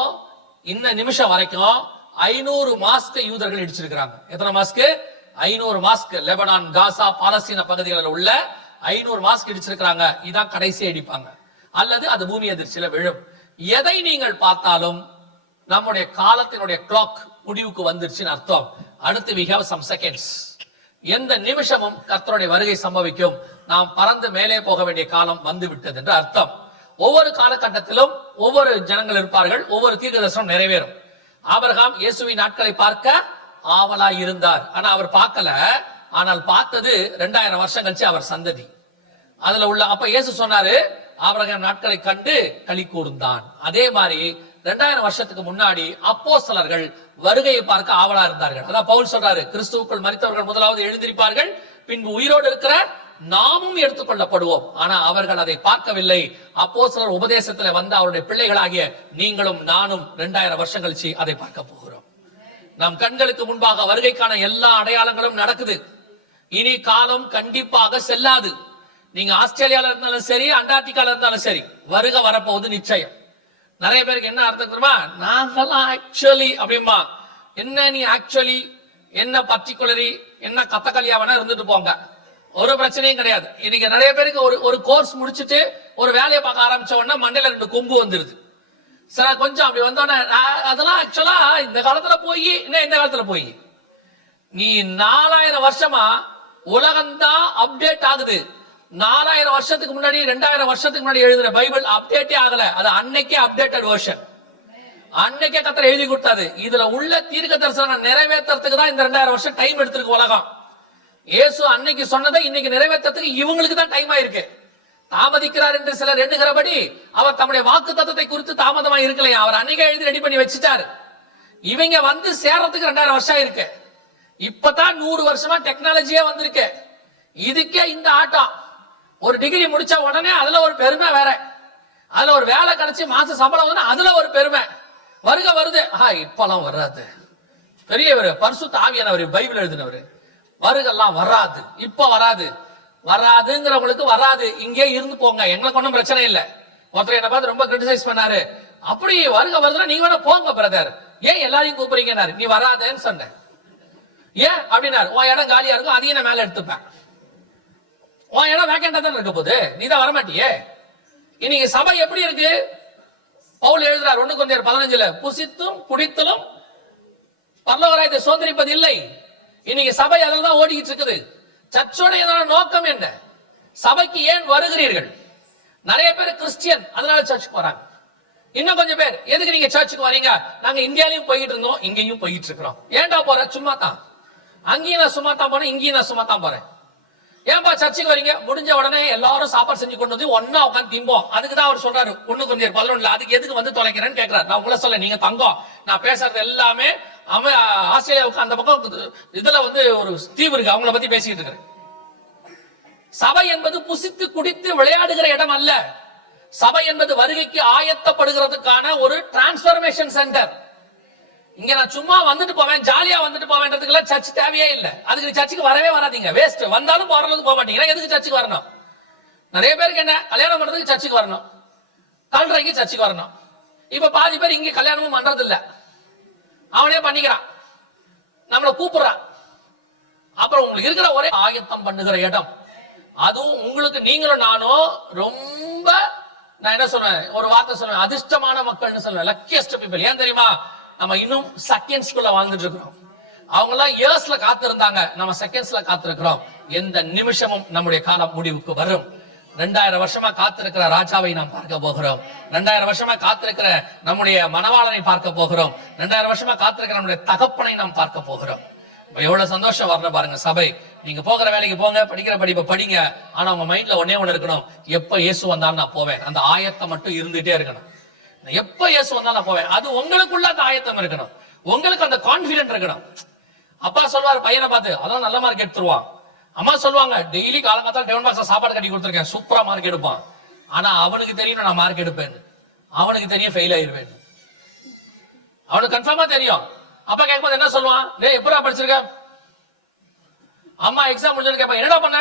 இந்த நிமிஷம் வரைக்கும் 500 மாஸ்க் யூதர்கள் இடிச்சிருக்கிறாங்க. எத்தனை மாஸ்க்? 500 மாஸ்க். லெபனான், காசா, பாலஸ்தீன பகுதிகளில் உள்ள 500 மாஸ்க் இடிச்சிருக்கிறாங்க. இதான் கடைசி அடிப்பாங்க, அல்லது அது பூமி அதிர்ச்சியில விழும். எதை நீங்கள் பார்த்தாலும் நம்முடைய காலத்தினுடைய கிளாக் முடிவுக்கு வந்துருச்சுன்னு அர்த்தம். அடுத்து we have some seconds. எந்த நிமிஷமும் கர்த்தருடைய வருகை சம்பவிக்கும். நாம் பறந்து மேலே போக வேண்டிய காலம் வந்து விட்டது என்று அர்த்தம். ஒவ்வொரு காலகட்டத்திலும் ஒவ்வொரு ஜனங்கள் இருப்பார்கள், ஒவ்வொரு தீர்க்கதரிசனம் நிறைவேறும். ஆபிரகாம் இயேசுவின் நாட்களை பார்க்க ஆவலாய் இருந்தார். ஆனா அவர் பார்க்கல. ஆனால் பார்த்தது 2000 வருஷம் கழிச்சு அவர் சந்ததி. அதுல உள்ள அப்ப இயேசு சொன்னாரு, ஆபிரகாம் நாட்களை கண்டு களி கூர்ந்தான். அதே மாதிரி 2000 வருஷத்துக்கு முன்னாடி அப்போஸ்தலர்கள் வருகையை பார்க்க ஆவலா இருந்தார்கள். அதான் பவுல் சொல்றாரு, கிறிஸ்துவுக்குள் மரித்தவர்கள் முதலாவது எழுந்திருப்பார்கள், பின்பு உயிரோடு இருக்கிற நாமும் எடுத்துக்கொள்ளப்படுவோம். ஆனா அவர்கள் அதை பார்க்கவில்லை. அப்போஸ்தலர் உபதேசத்துல வந்த அவருடைய பிள்ளைகளாகிய நீங்களும் நானும் 2000 வருஷம் கழிச்சு அதை பார்க்க போகிறோம். நம் கண்களுக்கு முன்பாக வருகைக்கான எல்லா அடையாளங்களும் நடக்குது. இனி காலம் கண்டிப்பாக செல்லாது. நீங்க ஆஸ்திரேலியால இருந்தாலும் சரி, அண்டார்டிகால இருந்தாலும் சரி, வருக வரப்போகுது நிச்சயம். நிறைய பேருக்கு என்ன அர்த்தம் தெரியுமா? நாங்கெல்லாம் ஆக்சுவலி அப்படிமா. என்ன நீ ஆக்சுவலி, என்ன பர்டிகுலரி, என்ன கத்தக்கலியாவனா இருந்துட்டு போங்க, ஒரு பிரச்சனையும் கிடையாது. இன்னைக்கு நிறைய பேருக்கு ஒரு கோர்ஸ் முடிச்சுட்டு ஒரு வேலையை பார்க்க ஆரம்பிச்ச உடனே மண்டையில 2 கொம்பு வந்துருது. சரி, கொஞ்சம் அப்படி வந்தோடனே அதெல்லாம் ஆக்சுவலா இந்த காலத்துல போய் என்ன, இந்த காலத்துல போய் நீ 4000 வருஷமா உலகம்தான் அப்டேட் ஆகுது. 4000 வருஷத்துக்கு முன்னாடி, 2000 வருஷத்துக்கு முன்னாடி எழுதுற பைபிள் அப்டேட்டே ஆகல. அது அன்னைக்கே அப்டேட்டட் வெர்ஷன். அன்னைக்கே கர்த்தர் எழுதி கொடுத்தாரு. இதுல உள்ள தீர்க்க தரிசனம் நிறைவேற்றத்துக்கு தான் இந்த 2000 வருஷம் டைம் எடுத்திருக்கு உலகம். இயேசு அன்னைக்கு சொன்னதை இன்னைக்கு நிறைவேற்றத்துக்கு இவங்களுக்கு தான் டைம் ஆயிருக்கு. தாமதிக்கிறார் என்று சிலர் எண்ணுகிறபடி அவர் தம்முடைய வாக்கு தத்தத்தை குறித்து தாமதமா இருக்கலையா. அவர் அன்னைக்கே எழுதி ரெடி பண்ணி வச்சுட்டாரு. இவங்க வந்து சேர்றதுக்கு 2000 வருஷம் இருக்கு. இப்பதான் 100 வருஷமா டெக்னாலஜியே வந்திருக்கு. இதுக்கே இந்த ஆட்டம். ஒரு டிகிரி முடிச்ச உடனே அதுல ஒரு பெருமை வேற, அதுல ஒரு வேலை கிடைச்சி மாச சம்பளம் வந்து அதுல ஒரு பெருமை, வருது. இப்பெல்லாம் வராது. பெரியவர் பரிசுத்த ஆவியானவர் பைபிள் எழுதினவர், வருகெல்லாம் வராது, இப்ப வராதுங்கிறவங்களுக்கு வராது, இங்கே இருந்து போங்க, எங்களுக்கு ஒன்றும் பிரச்சனை இல்லை. ஒருத்தர் என்ன பார்த்து ரொம்ப கிரிட்டிசைஸ் பண்ணாரு, அப்படி வருதுன்னா நீங்க வேணா போங்க பிரதர், ஏன் எல்லாரையும் கூப்பிடுறீங்கன்னாரு. நீ வராதேன்னு சொன்ன, ஏன் அப்படின்னாரு. உன் இடம் காலியா இருக்கும், அதையும் நான் மேல எடுத்துப்பேன். உன் இடம் வேக்கண்டா தான் இருக்க போது, நீ தான் வரமாட்டியே. இன்னைக்கு சபை எப்படி இருக்கு? பவுல் எழுதுறார் 1 கொரிந்தியர் 15, புசித்தும் குடித்தலும் பரலோகராஜ்யத்தை சுதந்தரிப்பது இல்லை. இன்னைக்கு சபை அதில் தான் ஓடிக்கிட்டு இருக்குது. சர்ச்சோடைய நோக்கம் என்ன? சபைக்கு ஏன் வருகிறீர்கள்? நிறைய பேர் கிறிஸ்டியன், அதனால சர்ச்சுக்கு வராங்க. இன்னும் கொஞ்சம் பேர் எதுக்கு நீங்க சர்ச்சுக்கு வரீங்க? நாங்க இந்தியாலையும் போயிட்டு இருந்தோம், இங்கேயும் போயிட்டு இருக்கிறோம். ஏன்டா போற? சும்மா தான். அங்கேயும் நான் சும்மா தான் போறேன், இங்கேயும் நான் சும்மா தான் போறேன். ஏன்பா சர்ச்சுக்கு வரீங்க? முடிஞ்ச உடனே எல்லாரும் சாப்பாடு செஞ்சு கொண்டு வந்து ஒன்னா உட்காந்து திம்போம். அதுக்கு தான் அவர் சொல்றாரு 1 கொரிந்தியர் 11, அதுக்கு எதுக்கு வந்து தொலைக்கிறேன்னு கேட்கிறாரு. நான் உங்களை சொல்ல, நீங்க தங்கம், நான் பேசுறது எல்லாமே ஆஸ்திரேலியாவுக்கு அந்த பக்கம் இதுல வந்து ஒரு தீவு இருக்கு, அவங்கள பத்தி பேசிட்டு இருக்கிறேன். சபை என்பது புசித்து குடித்து விளையாடுகிற இடம் அல்ல. சபை என்பது வருகைக்கு ஆயத்தப்படுகிறதுக்கான ஒரு டிரான்ஸ்பர்மேஷன் சென்டர். இங்க நான் சும்மா வந்துட்டு போவேன், ஜாலியா வந்துட்டு போவேன்றதுக்குள்ள சர்ச் தேவையே இல்லை. அதுக்கு சர்ச்சுக்கு வரவே வராதீங்க, வேஸ்ட். வந்தாலும் போறதுக்கு போக மாட்டீங்க. எதுக்கு சர்ச்சுக்கு வரணும்? நிறைய பேருக்கு என்ன, கல்யாணம் பண்றதுக்கு சர்ச்சுக்கு வரணும், கல்றைக்கு சர்ச்சுக்கு வரணும். இப்ப பாதி பேர் இங்க கல்யாணமும் பண்றது இல்ல, அவனே பண்ணிக்கிறான், நம்மளை கூப்பிடுறான். அப்புறம் உங்களுக்கு இருக்கிற ஒரே ஆயத்தம் பண்ணுகிற இடம், அதுவும் உங்களுக்கு நீங்களும் நானும் ரொம்ப, நான் என்ன சொல்றேன், ஒரு வார்த்தை சொல்றேன், அதிர்ஷ்டமான மக்கள்னு சொல்றேன், லக்கியஸ்ட் பீப்பிள். ஏன் தெரியுமா? நம்ம இன்னும் செகண்ட்ஸ்குள்ள வாழ்ந்துட்டு இருக்கிறோம். அவங்க எல்லாம் இயர்ஸ்ல காத்திருந்தாங்க, நம்ம செகண்ட்ஸ்ல காத்திருக்கிறோம். எந்த நிமிஷமும் நம்முடைய காலம் முடிவுக்கு வரும். 2000 வருஷமா காத்திருக்கிற ராஜாவை நாம் பார்க்க போகிறோம். 2000 வருஷமா காத்திருக்கிற நம்முடைய மணவாளனை பார்க்க போகிறோம். 2000 வருஷமா காத்திருக்கிற நம்முடைய தகப்பனை நாம் பார்க்க போகிறோம். எவ்வளவு சந்தோஷம் வரணும் பாருங்க. சபை, நீங்க போகிற வேலைக்கு போங்க, படிக்கிற படிப்பை படிங்க. ஆனா உங்க மைண்ட்ல ஒண்ணு இருக்கணும், எப்ப இயேசு வந்தாலும் நான் போவேன். அந்த ஆயத்தம் மட்டும் இருந்துட்டே இருக்கணும். எப்ப இயேசு வந்தாலும் நான் போவேன். அது உங்களுக்குள்ள அந்த ஆயத்தம் இருக்கணும், உங்களுக்கு அந்த கான்பிடன்ட் இருக்கணும். அப்பா சொல்வார் பையனை பார்த்து, அதான் நல்ல மார்க் எடுத்துருவான். அம்மா சொல்லுவாங்க, டெய்லி காலங்காத்தால டிஃபன் பாக்ஸ்ல சாப்பாடு கட்டி கொடுத்துருக்கேன், சூப்பரா மார்க் எடுப்பான். ஆனா அவனுக்கு தெரியும் நான் மார்க் எடுப்பேன், அவனுக்கு தெரியும் ஃபெயில் ஆயிருவேன், அவனுக்கு கன்ஃபார்மா தெரியும். அப்பா கேட்கும்போது என்ன சொல்லுவான்? டேய் எப்படா படிச்சிருக்க? அம்மா எக்ஸாம் முடிஞ்சு கேட்பான், என்னடா பண்ண?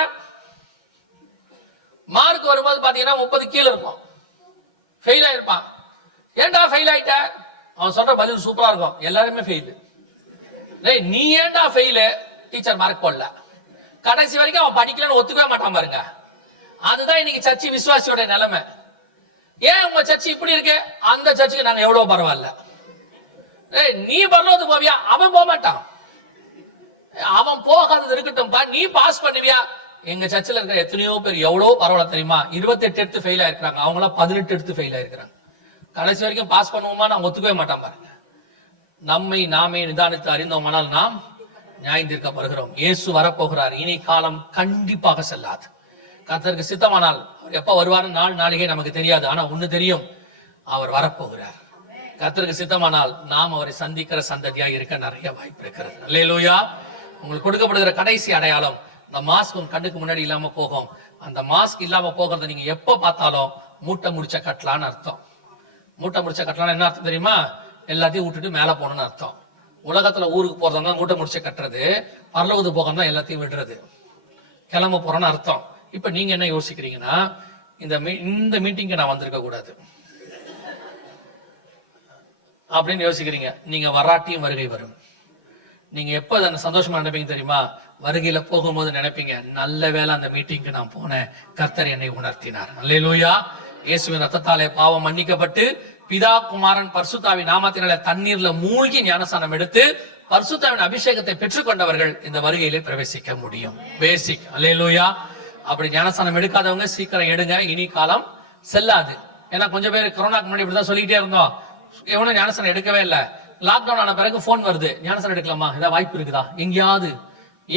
மார்க் வரும்போது பாத்தீங்கன்னா 30 கீழே இருக்கும், ஃபெயில் ஆயிருப்பான். ஏன்டா ஃபெயில் ஆயிட்ட? அவன் சொல்ற பதில் சூப்பரா இருக்கும், எல்லாருமே ஃபெயில். டேய் நீ ஏன்டா ஃபெயில்? டீச்சர் மார்க் போடல. கடைசி வரைக்கும் அவன் படிக்கலன்னு ஒத்துக்கவே மாட்டான் பாருங்க. அதுதான் இன்னைக்கு சர்ச்சை விசுவாசியோட நிலைமை. ஏன் உங்க சர்ச்சை இப்படி இருக்கு? அந்த சர்ச்சுக்கு நாங்க எவ்வளவு பரவாயில்ல. நீ பரலோகத்து போவியா? அவன் போக மாட்டான். அவன் போகாதது இருக்கட்டும்பா, நீ பாஸ் பண்ணுவியா? எங்க சர்ச்சில் இருக்கிற எத்தனையோ பேர் எவ்வளவு பரவாயில்ல தெரியுமா? 28 எடுத்து ஃபெயில் ஆயிருக்காங்க, அவங்களாம் 18 எடுத்து ஃபெயில் ஆயிருக்காங்க. கடைசி வரைக்கும் பாஸ் பண்ணுவோமா? நான் ஒத்துக்கவே மாட்டான் பாருங்க. நம்மை நாமே நிதானித்து அறிந்தோமானால் நாம் நியாயந்தீர்க்கப்படுகிறோம். இயேசு வரப்போகிறார், இனி காலம் கண்டிப்பாக செல்லாது. கர்த்தருக்கு சித்தமானால் அவர் எப்ப வருவாரு நாளிகை நமக்கு தெரியாது. ஆனா ஒண்ணு தெரியும், அவர் வரப்போகிறார். கர்த்தருக்கு சித்தமானால் நாம் அவரை சந்திக்கிற சந்ததியா இருக்க நிறைய வாய்ப்பு இருக்கிறது. அல்லேலூயா. உங்களுக்கு கொடுக்கப்படுகிற கடைசி அடையாளம், இந்த மாஸ்க் உங்க கண்ணுக்கு முன்னாடி இல்லாம போகும். அந்த மாஸ்க் இல்லாம போகிறத நீங்க எப்ப பார்த்தாலும் மூட்டை முடிச்ச கட்டலான்னு அர்த்தம். மூட்டை முடிச்ச கட்டலான்னு என்ன அர்த்தம் தெரியுமா? எல்லாத்தையும் விட்டுட்டு மேல போகணும்னு அர்த்தம். உலகத்துல ஊருக்கு போறதா மூட்டை முடிச்சு கட்டுறது, பரலோகத்துக்கு போகணும் தான் எல்லாத்தையும் விடுறது, கிளம்ப போறோம்னு அர்த்தம். இப்ப நீங்க என்ன யோசிக்கிறீங்கன்னா, இந்த மீட்டிங்க்கு நான் வந்திருக்க கூடாது அப்படின்னு யோசிக்கிறீங்க. நீங்க வராட்டியும் வருகை வரும். நீங்க எப்ப சந்தோஷமா நினைப்பீங்க தெரியுமா? வருகையில போகும்போது நினைப்பீங்க, நல்ல வேளை அந்த மீட்டிங்க்கு நான் போனேன், கர்த்தர் என்னை உணர்த்தினார். அல்லேலூயா. இயேசுவின் ரத்தத்தாலே பாவம் மன்னிக்கப்பட்டு பிதா குமாரன் பரிசுத்தாவின் நாமத்தினால தண்ணீர்ல மூழ்கி ஞானஸ்நானம் எடுத்து பரிசுத்தாவின் அபிஷேகத்தை பெற்றுக்கொண்டவர்கள் இந்த வருகையிலே பிரவேசிக்க முடியும். பேசிக். அல்லேலூயா. அப்படி ஞானஸ்நானம் எடுக்காதவங்க சீக்கிரம் எடுங்க, இனி காலம் செல்லாது. ஏன்னா கொஞ்சம் பேர் கொரோனாக்கு முன்னாடி இப்படிதான் சொல்லிக்கிட்டே இருந்தோம், எவனும் ஞானஸ்நானம் எடுக்கவே இல்லை. லாக்டவுன் ஆன பிறகு போன் வருது, ஞானஸ்நானம் எடுக்கலாமா, ஏதாவது வாய்ப்பு இருக்குதா? எங்கேயாவது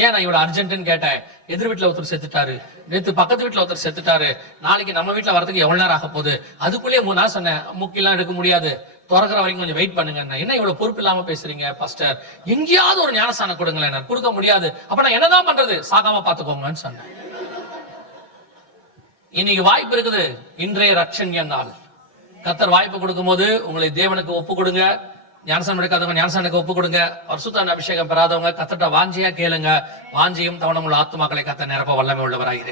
ஏன் நான் இவ்வளவு அர்ஜென்ட்னு கேட்டேன்? எதிர் வீட்டுல ஒருத்தர் செத்துட்டாரு, நேத்து பக்கத்து வீட்டுல ஒருத்தர் செத்துட்டாரு, நாளைக்கு நம்ம வீட்டுல வரதுக்கு எவ்வளவு நேரம் ஆக போகுது, அதுக்குள்ளேயே 3 நாள் சொன்னேன், முக்கிலாம் எடுக்க முடியாது, திறக்கிற வரைக்கும் கொஞ்சம் வெயிட் பண்ணுங்க. என்ன இவ்வளவு பொறுப்பு இல்லாம பேசுறீங்க பாஸ்டர், எங்கேயாவது ஒரு ஞானஸ்தானம் கொடுங்களேன். கொடுக்க முடியாது. அப்ப நான் என்னதான் பண்றது? சாகாம பாத்துக்கோங்கன்னு சொன்னேன். இன்னைக்கு வாய்ப்பு இருக்குது, இன்றைய ரட்சண்ய நாள். கர்த்தர் வாய்ப்பு கொடுக்கும் போது உங்களை தேவனுக்கு ஒப்பு கொடுங்க. ஞானஸ்தானம் எடுக்காதவங்க ஞானஸ்தானுக்கு ஒப்பு கொடுங்க. பரிசுத்த அபிஷேகம் பெறாதவங்க கர்த்தர்ட்ட வாஞ்சியா கேளுங்க. வாஞ்சியும் தவணமுள்ள ஆத்துமாக்களை கர்த்தர் நிரப்ப வல்லமை உள்ளவராகிறேன்.